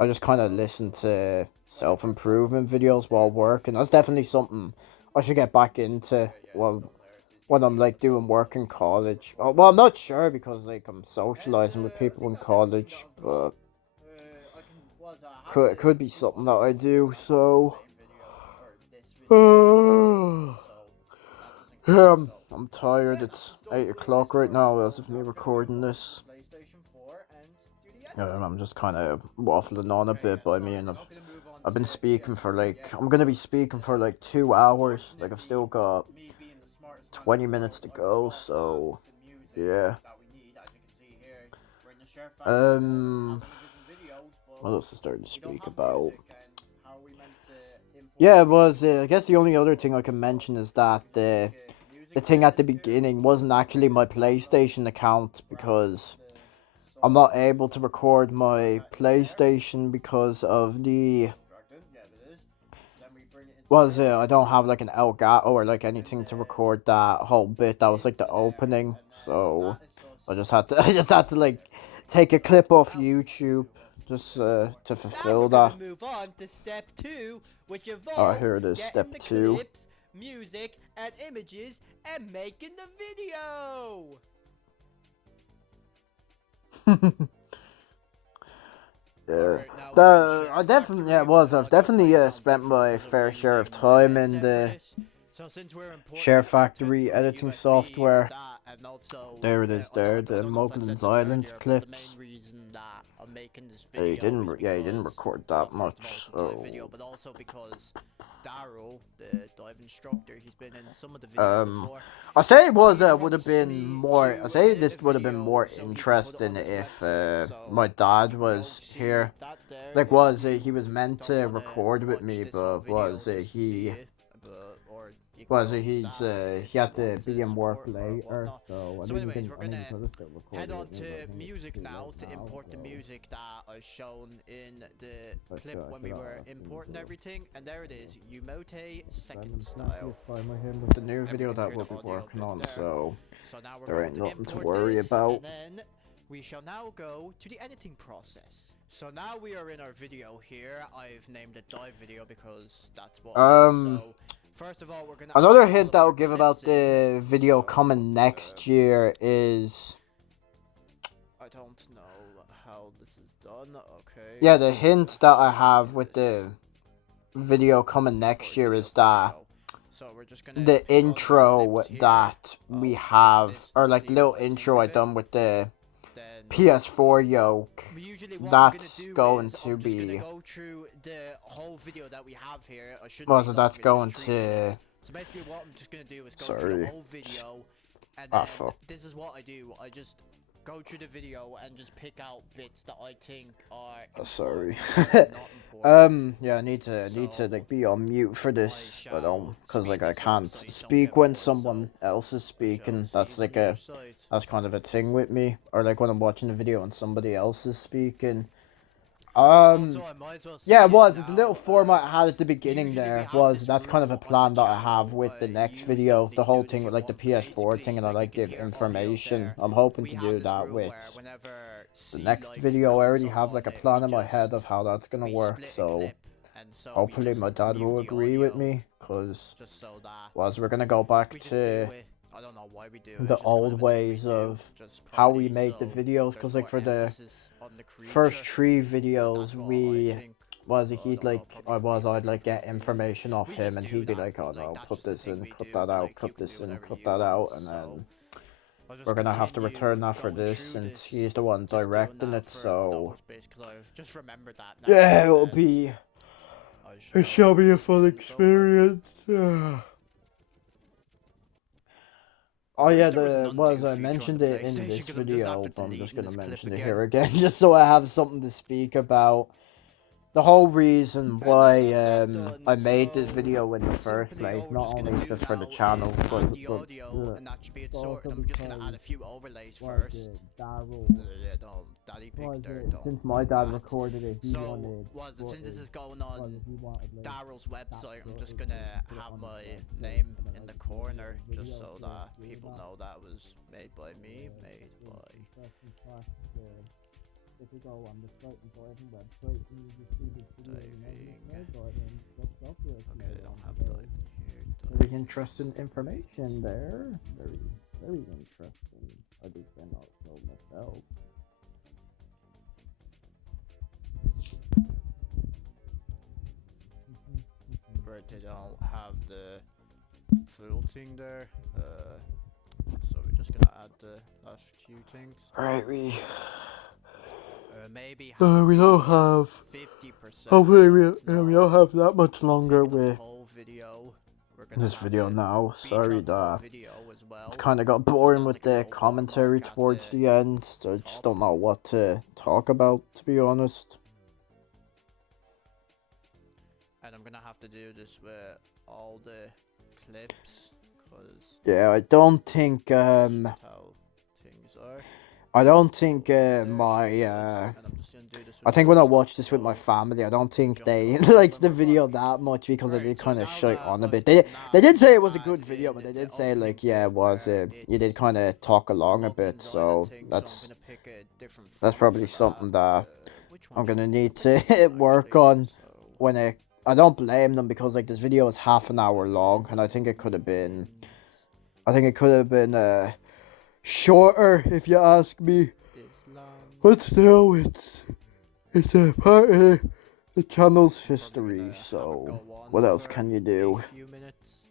I just kind of listen to self-improvement videos while working. That's definitely something I should get back into. Well, when I'm like doing work in college. Well, I'm not sure because like I'm socializing with people in college, but could be something that I do. So, yeah, I'm tired. It's 8 o'clock right now as of me recording this. I'm just kind of waffling on a bit, but I mean, I've been speaking for like, I'm gonna be speaking for like 2 hours. Like I've still got 20 minutes to go, so yeah. What else is there to speak about? Yeah, it was. I guess the only other thing I can mention is that the thing at the beginning wasn't actually my PlayStation account because I'm not able to record my PlayStation because of the I don't have like an Elgato or like anything to record that whole bit. That was like the opening, so I just had to like take a clip off YouTube just to fulfill that. Move on to step 2, which Oh, involves here it is, getting step the 2. clips, music, and images, and making the video. Yeah, I've definitely spent my fair share of time in the Share Factory editing software. There it is there, the Mogulins Islands clips. He didn't record that much, so... But also because Daryl, the dive instructor, he's been in some of the videos before. I say it was would have been more. I say this would have been more interesting if my dad was here. Like, he was meant to record with me, but he had to be in work later, so I didn't think I was still recording. Head on to music now to import the music that I shown in the clip when we were importing everything, and there it is, Yumote second style. With the new video that we'll be working on, so there ain't nothing to worry about. And then we shall now go to the editing process. So now we are in our video here. I've named it dive video because that's what so first of all, we're gonna another hint that I'll give about the video coming next year is I don't know how this is done. Okay. Yeah, the hint that I have with the video coming next year is that the intro that we have, or like the little intro I done with the PS4 yoke, that's going to be... go through the whole video that we have here. So that's going to... So basically what I'm just gonna do is go through the whole video, and then this is what I do. I just go through the video and just pick out bits that I think are yeah, I need to like be on mute for this, but cause like I can't speak when someone else is speaking. That's like that's kind of a thing with me, or like when I'm watching a video and somebody else is speaking. Yeah, it was. The little format I had at the beginning there that's kind of a plan that I have with the next video. The whole thing with like the PS4 thing, and I like give information. I'm hoping to do that with the next video. I already have like a plan in my head of how that's gonna work, so hopefully my dad will agree with me, cause we're gonna go back to the old ways of how we made the videos, cause like for the first 3 videos I'd like get information off him, and he'd be like, oh no, put this in, cut that out, cut this in, cut that out, and then we're gonna have to return that for this since he's the one directing it, so yeah, it shall be a fun experience. Oh yeah, I mentioned it in this video, but I'm just gonna mention it here again, just so I have something to speak about. the whole reason why And then that's that I done, made this so video in the first simply place, all we're not just only gonna do just for the now channel, is but add the audio and that should be it sorted. I'm just gonna add a few overlays first. Yeah, no, daddy pigs there, don't. since my do dad that. recorded it, he So, wanted. since this is going on he wanted like, Daryl's website, I'm just footage gonna to put it have on his my website, name and then in I the just made a corner, little just video so to that do people that. know that was made by me, made by. Interesting fact, if you go on the site and Aodhan website and you just see this video and everything, Aodhan stuff where it's Okay, made they don't on. have So diving here. very interesting information there. Very interesting. I do find out so myself. Right, they don't have the full thing there. So we're just gonna add the last few things. Right, we Maybe we don't have. 50%. Hopefully, shots, we no. don't have that much longer Taking up the with whole video. We're gonna this have video it now. feature Sorry on the whole that video as well. it's kind of got boring Sounds with like a the little commentary watermark at towards the the end. So I just top. don't know what to talk about, to be honest. And I'm gonna have to do this with all the clips, cause Yeah, I don't think that's just how things are. I don't think There my she is, and I'm just gonna do this I with think all when I the watched this with my stuff, family, I don't think jump they on liked the and video record. that much because I Right, did so kind of now shite that on a I've bit. done They that, did I'm say it gonna was a good add video, but in they the did say opening like, yeah, bit it was. where You did it's kind of talk along a bit, Logan's so Island thing, so I'm that's gonna pick a different that's font probably for something that. that Which one I'm should gonna I need pick for to that, work actually? on So, when I don't blame them because like this video is half an hour long, and I think it could have been. I think it could have been shorter if you ask me. Islam. But still, it's a part of the channel's history. So what else can you do? Few minutes.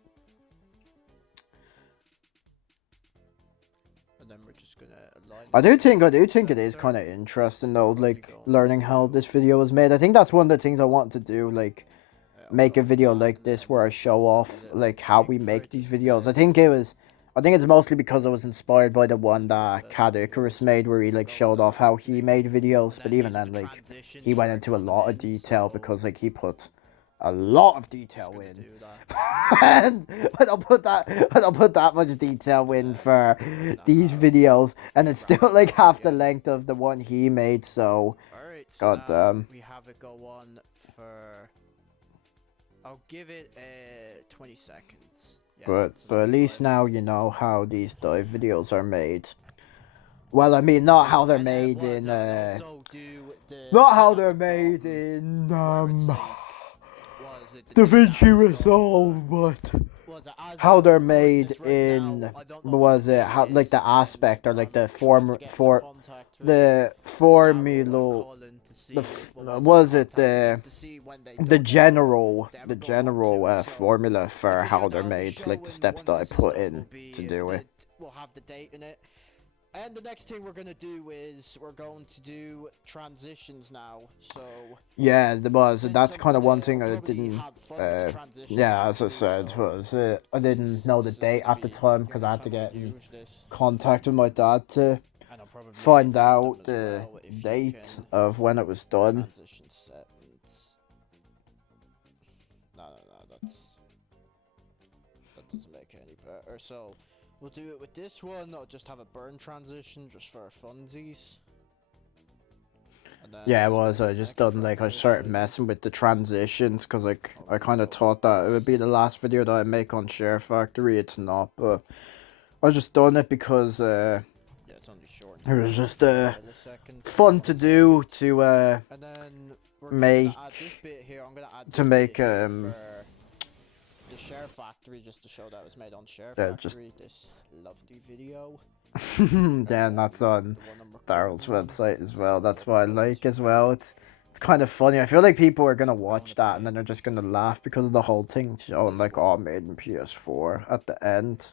And then we're just gonna align I do think center. it is kind of interesting though, Probably like go learning how to- this video was made. I think that's one of the things I want to do, like make a video like this where I show off like how we make these videos. I think it's mostly because I was inspired by the one that Cad Icarus made where he like showed off how he made videos, but even then like he went into a lot of detail because like he put a lot of detail in. And I don't put that much detail in for these videos, and it's still like half the length of the one he made, so Alright, so god now damn. we have it go on for I'll give it 20 seconds. Yeah, But at least now you know how these dive videos are made. Well, I mean, not how they're made in not how they're made in DaVinci Resolve, but how they're made in was it how like the aspect or like the formula was it the general formula for how they're made, like the steps that I put in to do it. We'll have the date in it. And the next thing we're gonna do is we're going to do transitions now. So yeah, that's kind of one thing I didn't. Yeah, as I said, I didn't know the date at the time because I had to get in contact with my dad to find out the date of when it was done. Transition settings. No, that doesn't make it any better. So we'll do it with this one. I'll just have a burn transition just for funsies. Yeah, it was. I just done like I started messing with the transitions because like I kind of thought that it would be the last video that I make on Share Factory. It's not, but I just done it because it was just fun to do to make the Share Factory just to show that it was made on Share Factory. This lovely video. Damn, that's on Daryl's website as well. That's what I like as well. It's kind of funny. I feel like people are gonna watch that and then they're just gonna laugh because of the whole thing showing like all made in PS4 at the end.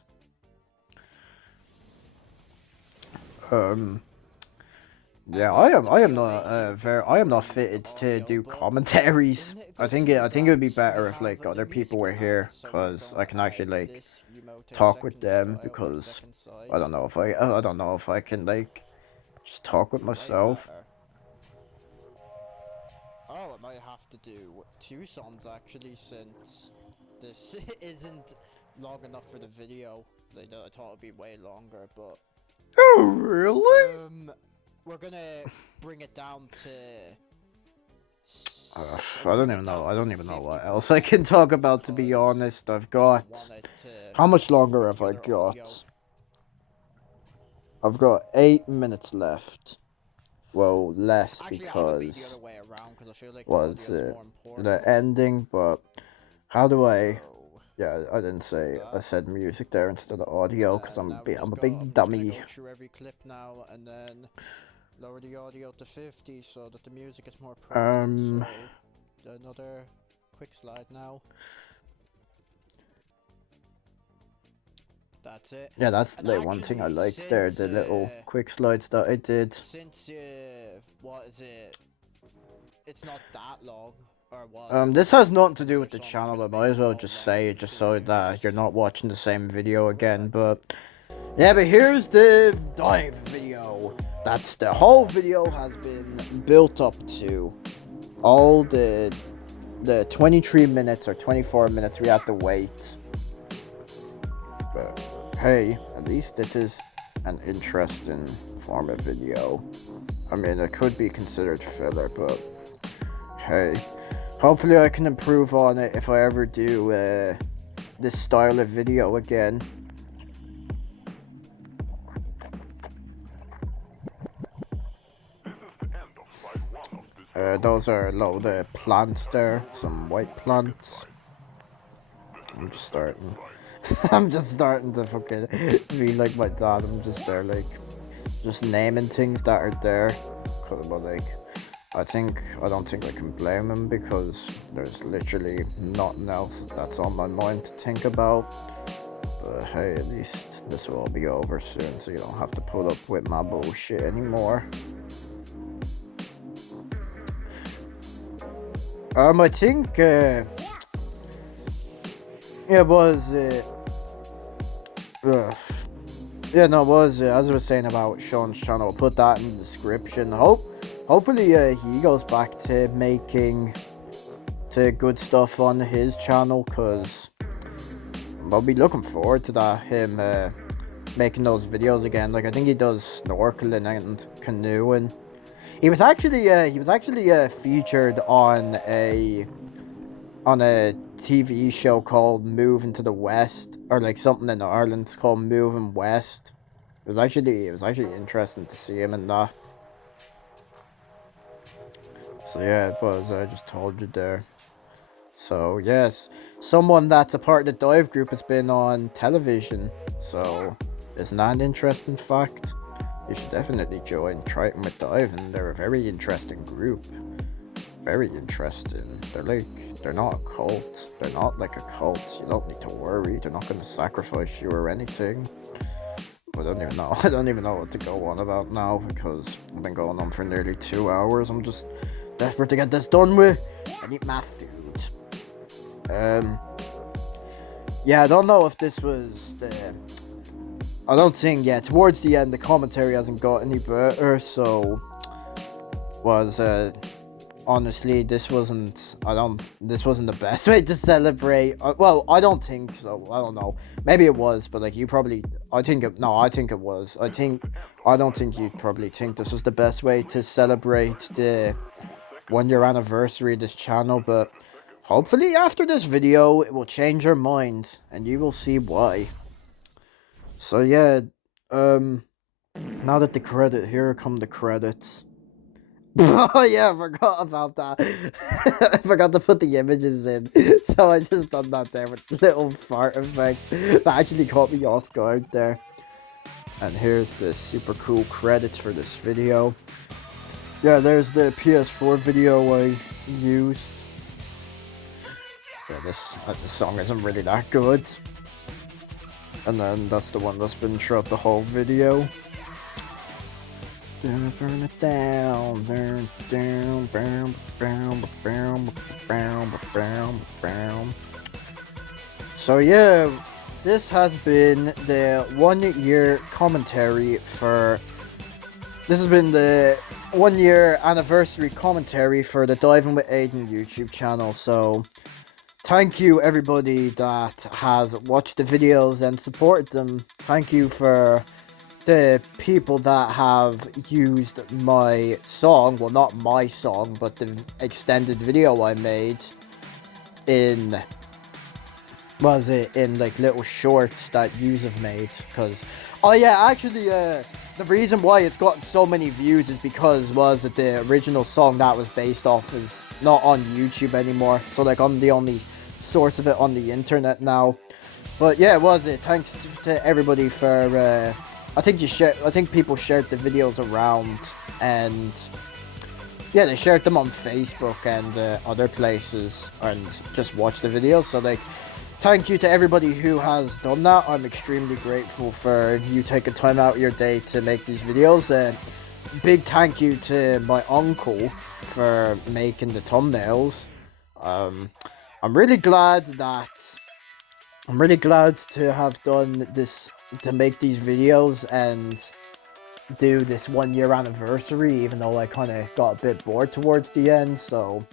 Yeah, I am not fitted to do commentaries. I think it would be better if like other people were here, cause I can actually like talk with them, because I don't know if I can like just talk with myself. Oh, might have to do 2 songs actually, since this isn't long enough for the video. I thought it'd be way longer, but Oh, really? we're gonna bring it down to. I don't even know. I don't even know what else I can talk about, to be honest. I've got... How much longer have I got? I've got 8 minutes left. Well, less because was the ending, but how do I... Yeah, I didn't say. I said music there instead of audio because I'm a big dummy. Go through every clip now and then lower the audio to 50 so that the music is more prominent. So another quick slide now. That's it. Yeah, that's like one thing I liked there, the little quick slides that I did. Since what is it? It's not that long. This has nothing to do with the channel, but I might as well just say it just so that you're not watching the same video again, but... Yeah, but here's the dive video. That's the whole video has been built up to. All the 23 minutes or 24 minutes we had to wait. But hey, at least it is an interesting form of video. I mean, it could be considered filler, but hey. Hopefully I can improve on it if I ever do this style of video again. Those are a load of plants there, some white plants. I'm just starting. I'm just starting to fucking be like my dad. I'm just there, like, just naming things that are there. But like, I don't think I can blame him because there's literally nothing else that's on my mind to think about. But hey, at least this will all be over soon, so you don't have to put up with my bullshit anymore. I think, yeah, yeah, no, as I was saying about Sean's channel, I'll put that in the description. Hopefully, he goes back to making good stuff on his channel, because I'll be looking forward to that, him making those videos again. Like, I think he does snorkeling and canoeing. He was actually featured on a TV show called Moving to the West, or like something in Ireland. It's called Moving West. It was actually interesting to see him in that. So yeah, it was. I just told you there. So yes, someone that's a part of the dive group has been on television. So isn't that an interesting fact? You should definitely join Triton with Diving. They're a very interesting group. Very interesting. They're not a cult. They're not like a cult. You don't need to worry. They're not going to sacrifice you or anything. I don't even know. I don't even know what to go on about now because I've been going on for nearly 2 hours. I'm just desperate to get this done with. I need my food. Yeah, I don't know if this was the... I don't think, yeah, towards the end the commentary hasn't got any better, so honestly, this wasn't the best way to celebrate. Well, I don't think so. I don't know. Maybe it was, but like I think it was. I don't think you'd probably think this was the best way to celebrate the 1-year anniversary of this channel, but hopefully after this video it will change your mind and you will see why. So yeah, now that here come the credits. Oh yeah, I forgot about that. I forgot to put the images in, so I just done that there with the little fart effect. That actually caught me off guard there. And here's the super cool credits for this video. Yeah, there's the PS4 video I used. Yeah, this song isn't really that good. And then that's the one that's been throughout the whole video. Burn it down, burn it down, bam, bam, bam, bam, bam, bam. So yeah, this has been the 1-year commentary for... This has been the 1 year anniversary commentary for the Diving with Aodhan YouTube channel. So thank you everybody that has watched the videos and supported them. Thank you for the people that have used my song, well not my song, but the extended video I made in, in like little shorts that yous have made. Because, oh yeah, actually the reason why it's gotten so many views is because the original song that was based off is not on YouTube anymore, so like I'm the only source of it on the internet now. But yeah, thanks to everybody for I think people shared the videos around, and yeah, they shared them on Facebook and other places, and just watched the videos. So like, thank you to everybody who has done that. I'm extremely grateful for you taking time out of your day to make these videos. Big thank you to my uncle for making the thumbnails. I'm really glad to have done this, to make these videos and do this 1 year anniversary, even though I kind of got a bit bored towards the end. So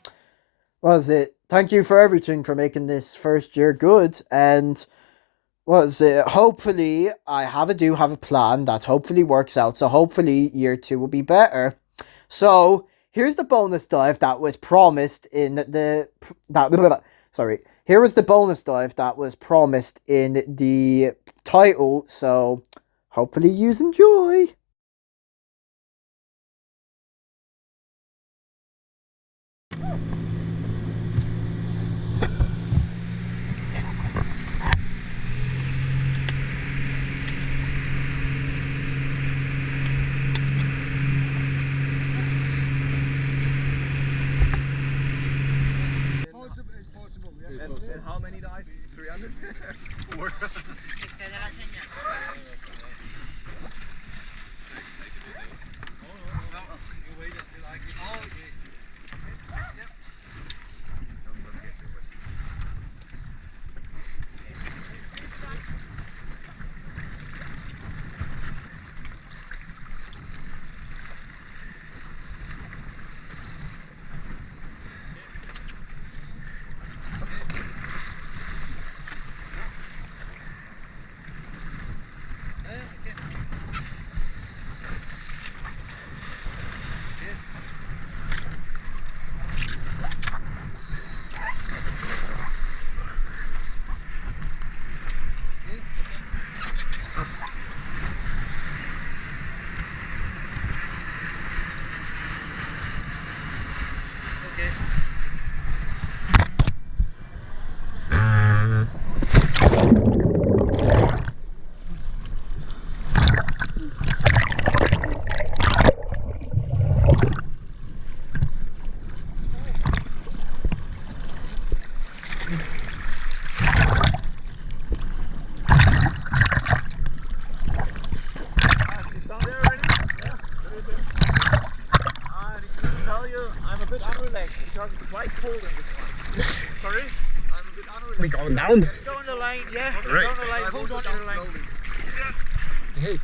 thank you for everything, for making this first year good. And hopefully I do have a plan that hopefully works out, so hopefully year 2 will be better. So here's the bonus dive that was promised in the here was the bonus dive that was promised in the title, so hopefully you enjoy. It's possible, yeah. And how many dives? 300? Four. I'm a bit unrelaxed because it's quite cold in this one. Sorry? I'm a bit unrelaxed. We going down? Go on the line, yeah. Right. Go on the line, hold on to the line. Hey.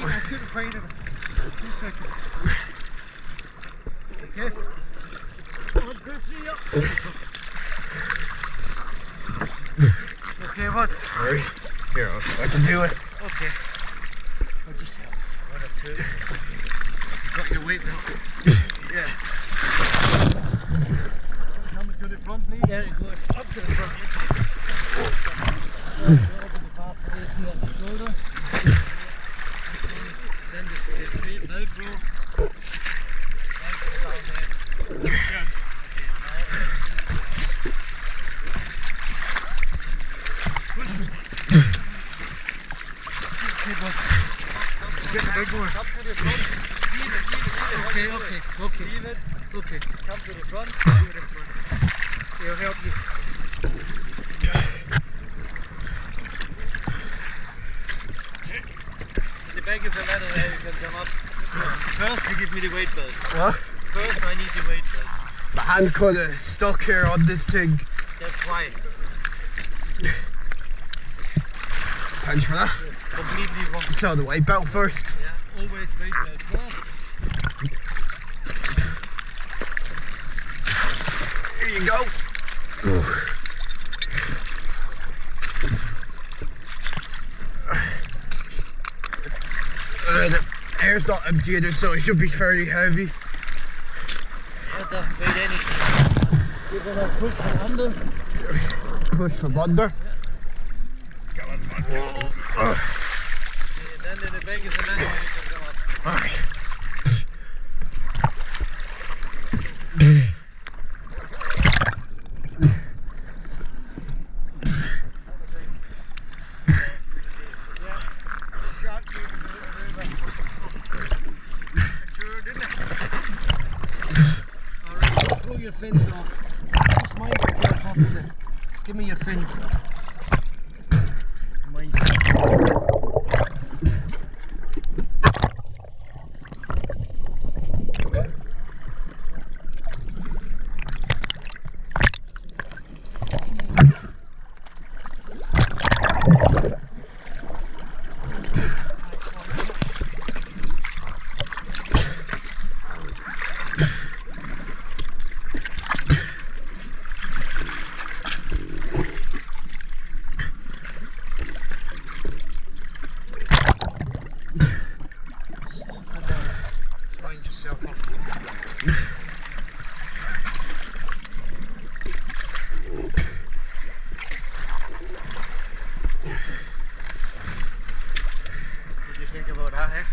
I couldn't find him. 2 seconds. Okay. Come on, Griffey, up. Okay, what? Hurry. Here, I can do it. Okay. I'll just help. 1 or 2. You got your weight belt? Yeah. Come to the front, please. Yeah, go up to the front. Open the bar facing on the shoulder. Then the straight out, bro. Right, down there. Yeah. Get the big one. Come to the front. Leave it. Okay. Come to the front. To the front. He'll help you. The bag is a ladder there, you can come up. First you give me the weight belt. What? First I need the weight belt. My hand kinda stuck here on this thing. That's why. Thanks for that. It's completely wrong. So the weight belt first. Yeah, always weight belt first. Here you go. The air's not empty either, so it should be fairly heavy. Not that weight anything. You're gonna push from under. Push from under. Come on, yeah, then the bag is a ladder where you can come up. Alright. Pull your fins off. Just mind yourself off of it. Give me your fins. Mind yourself off. What do you think about that, eh?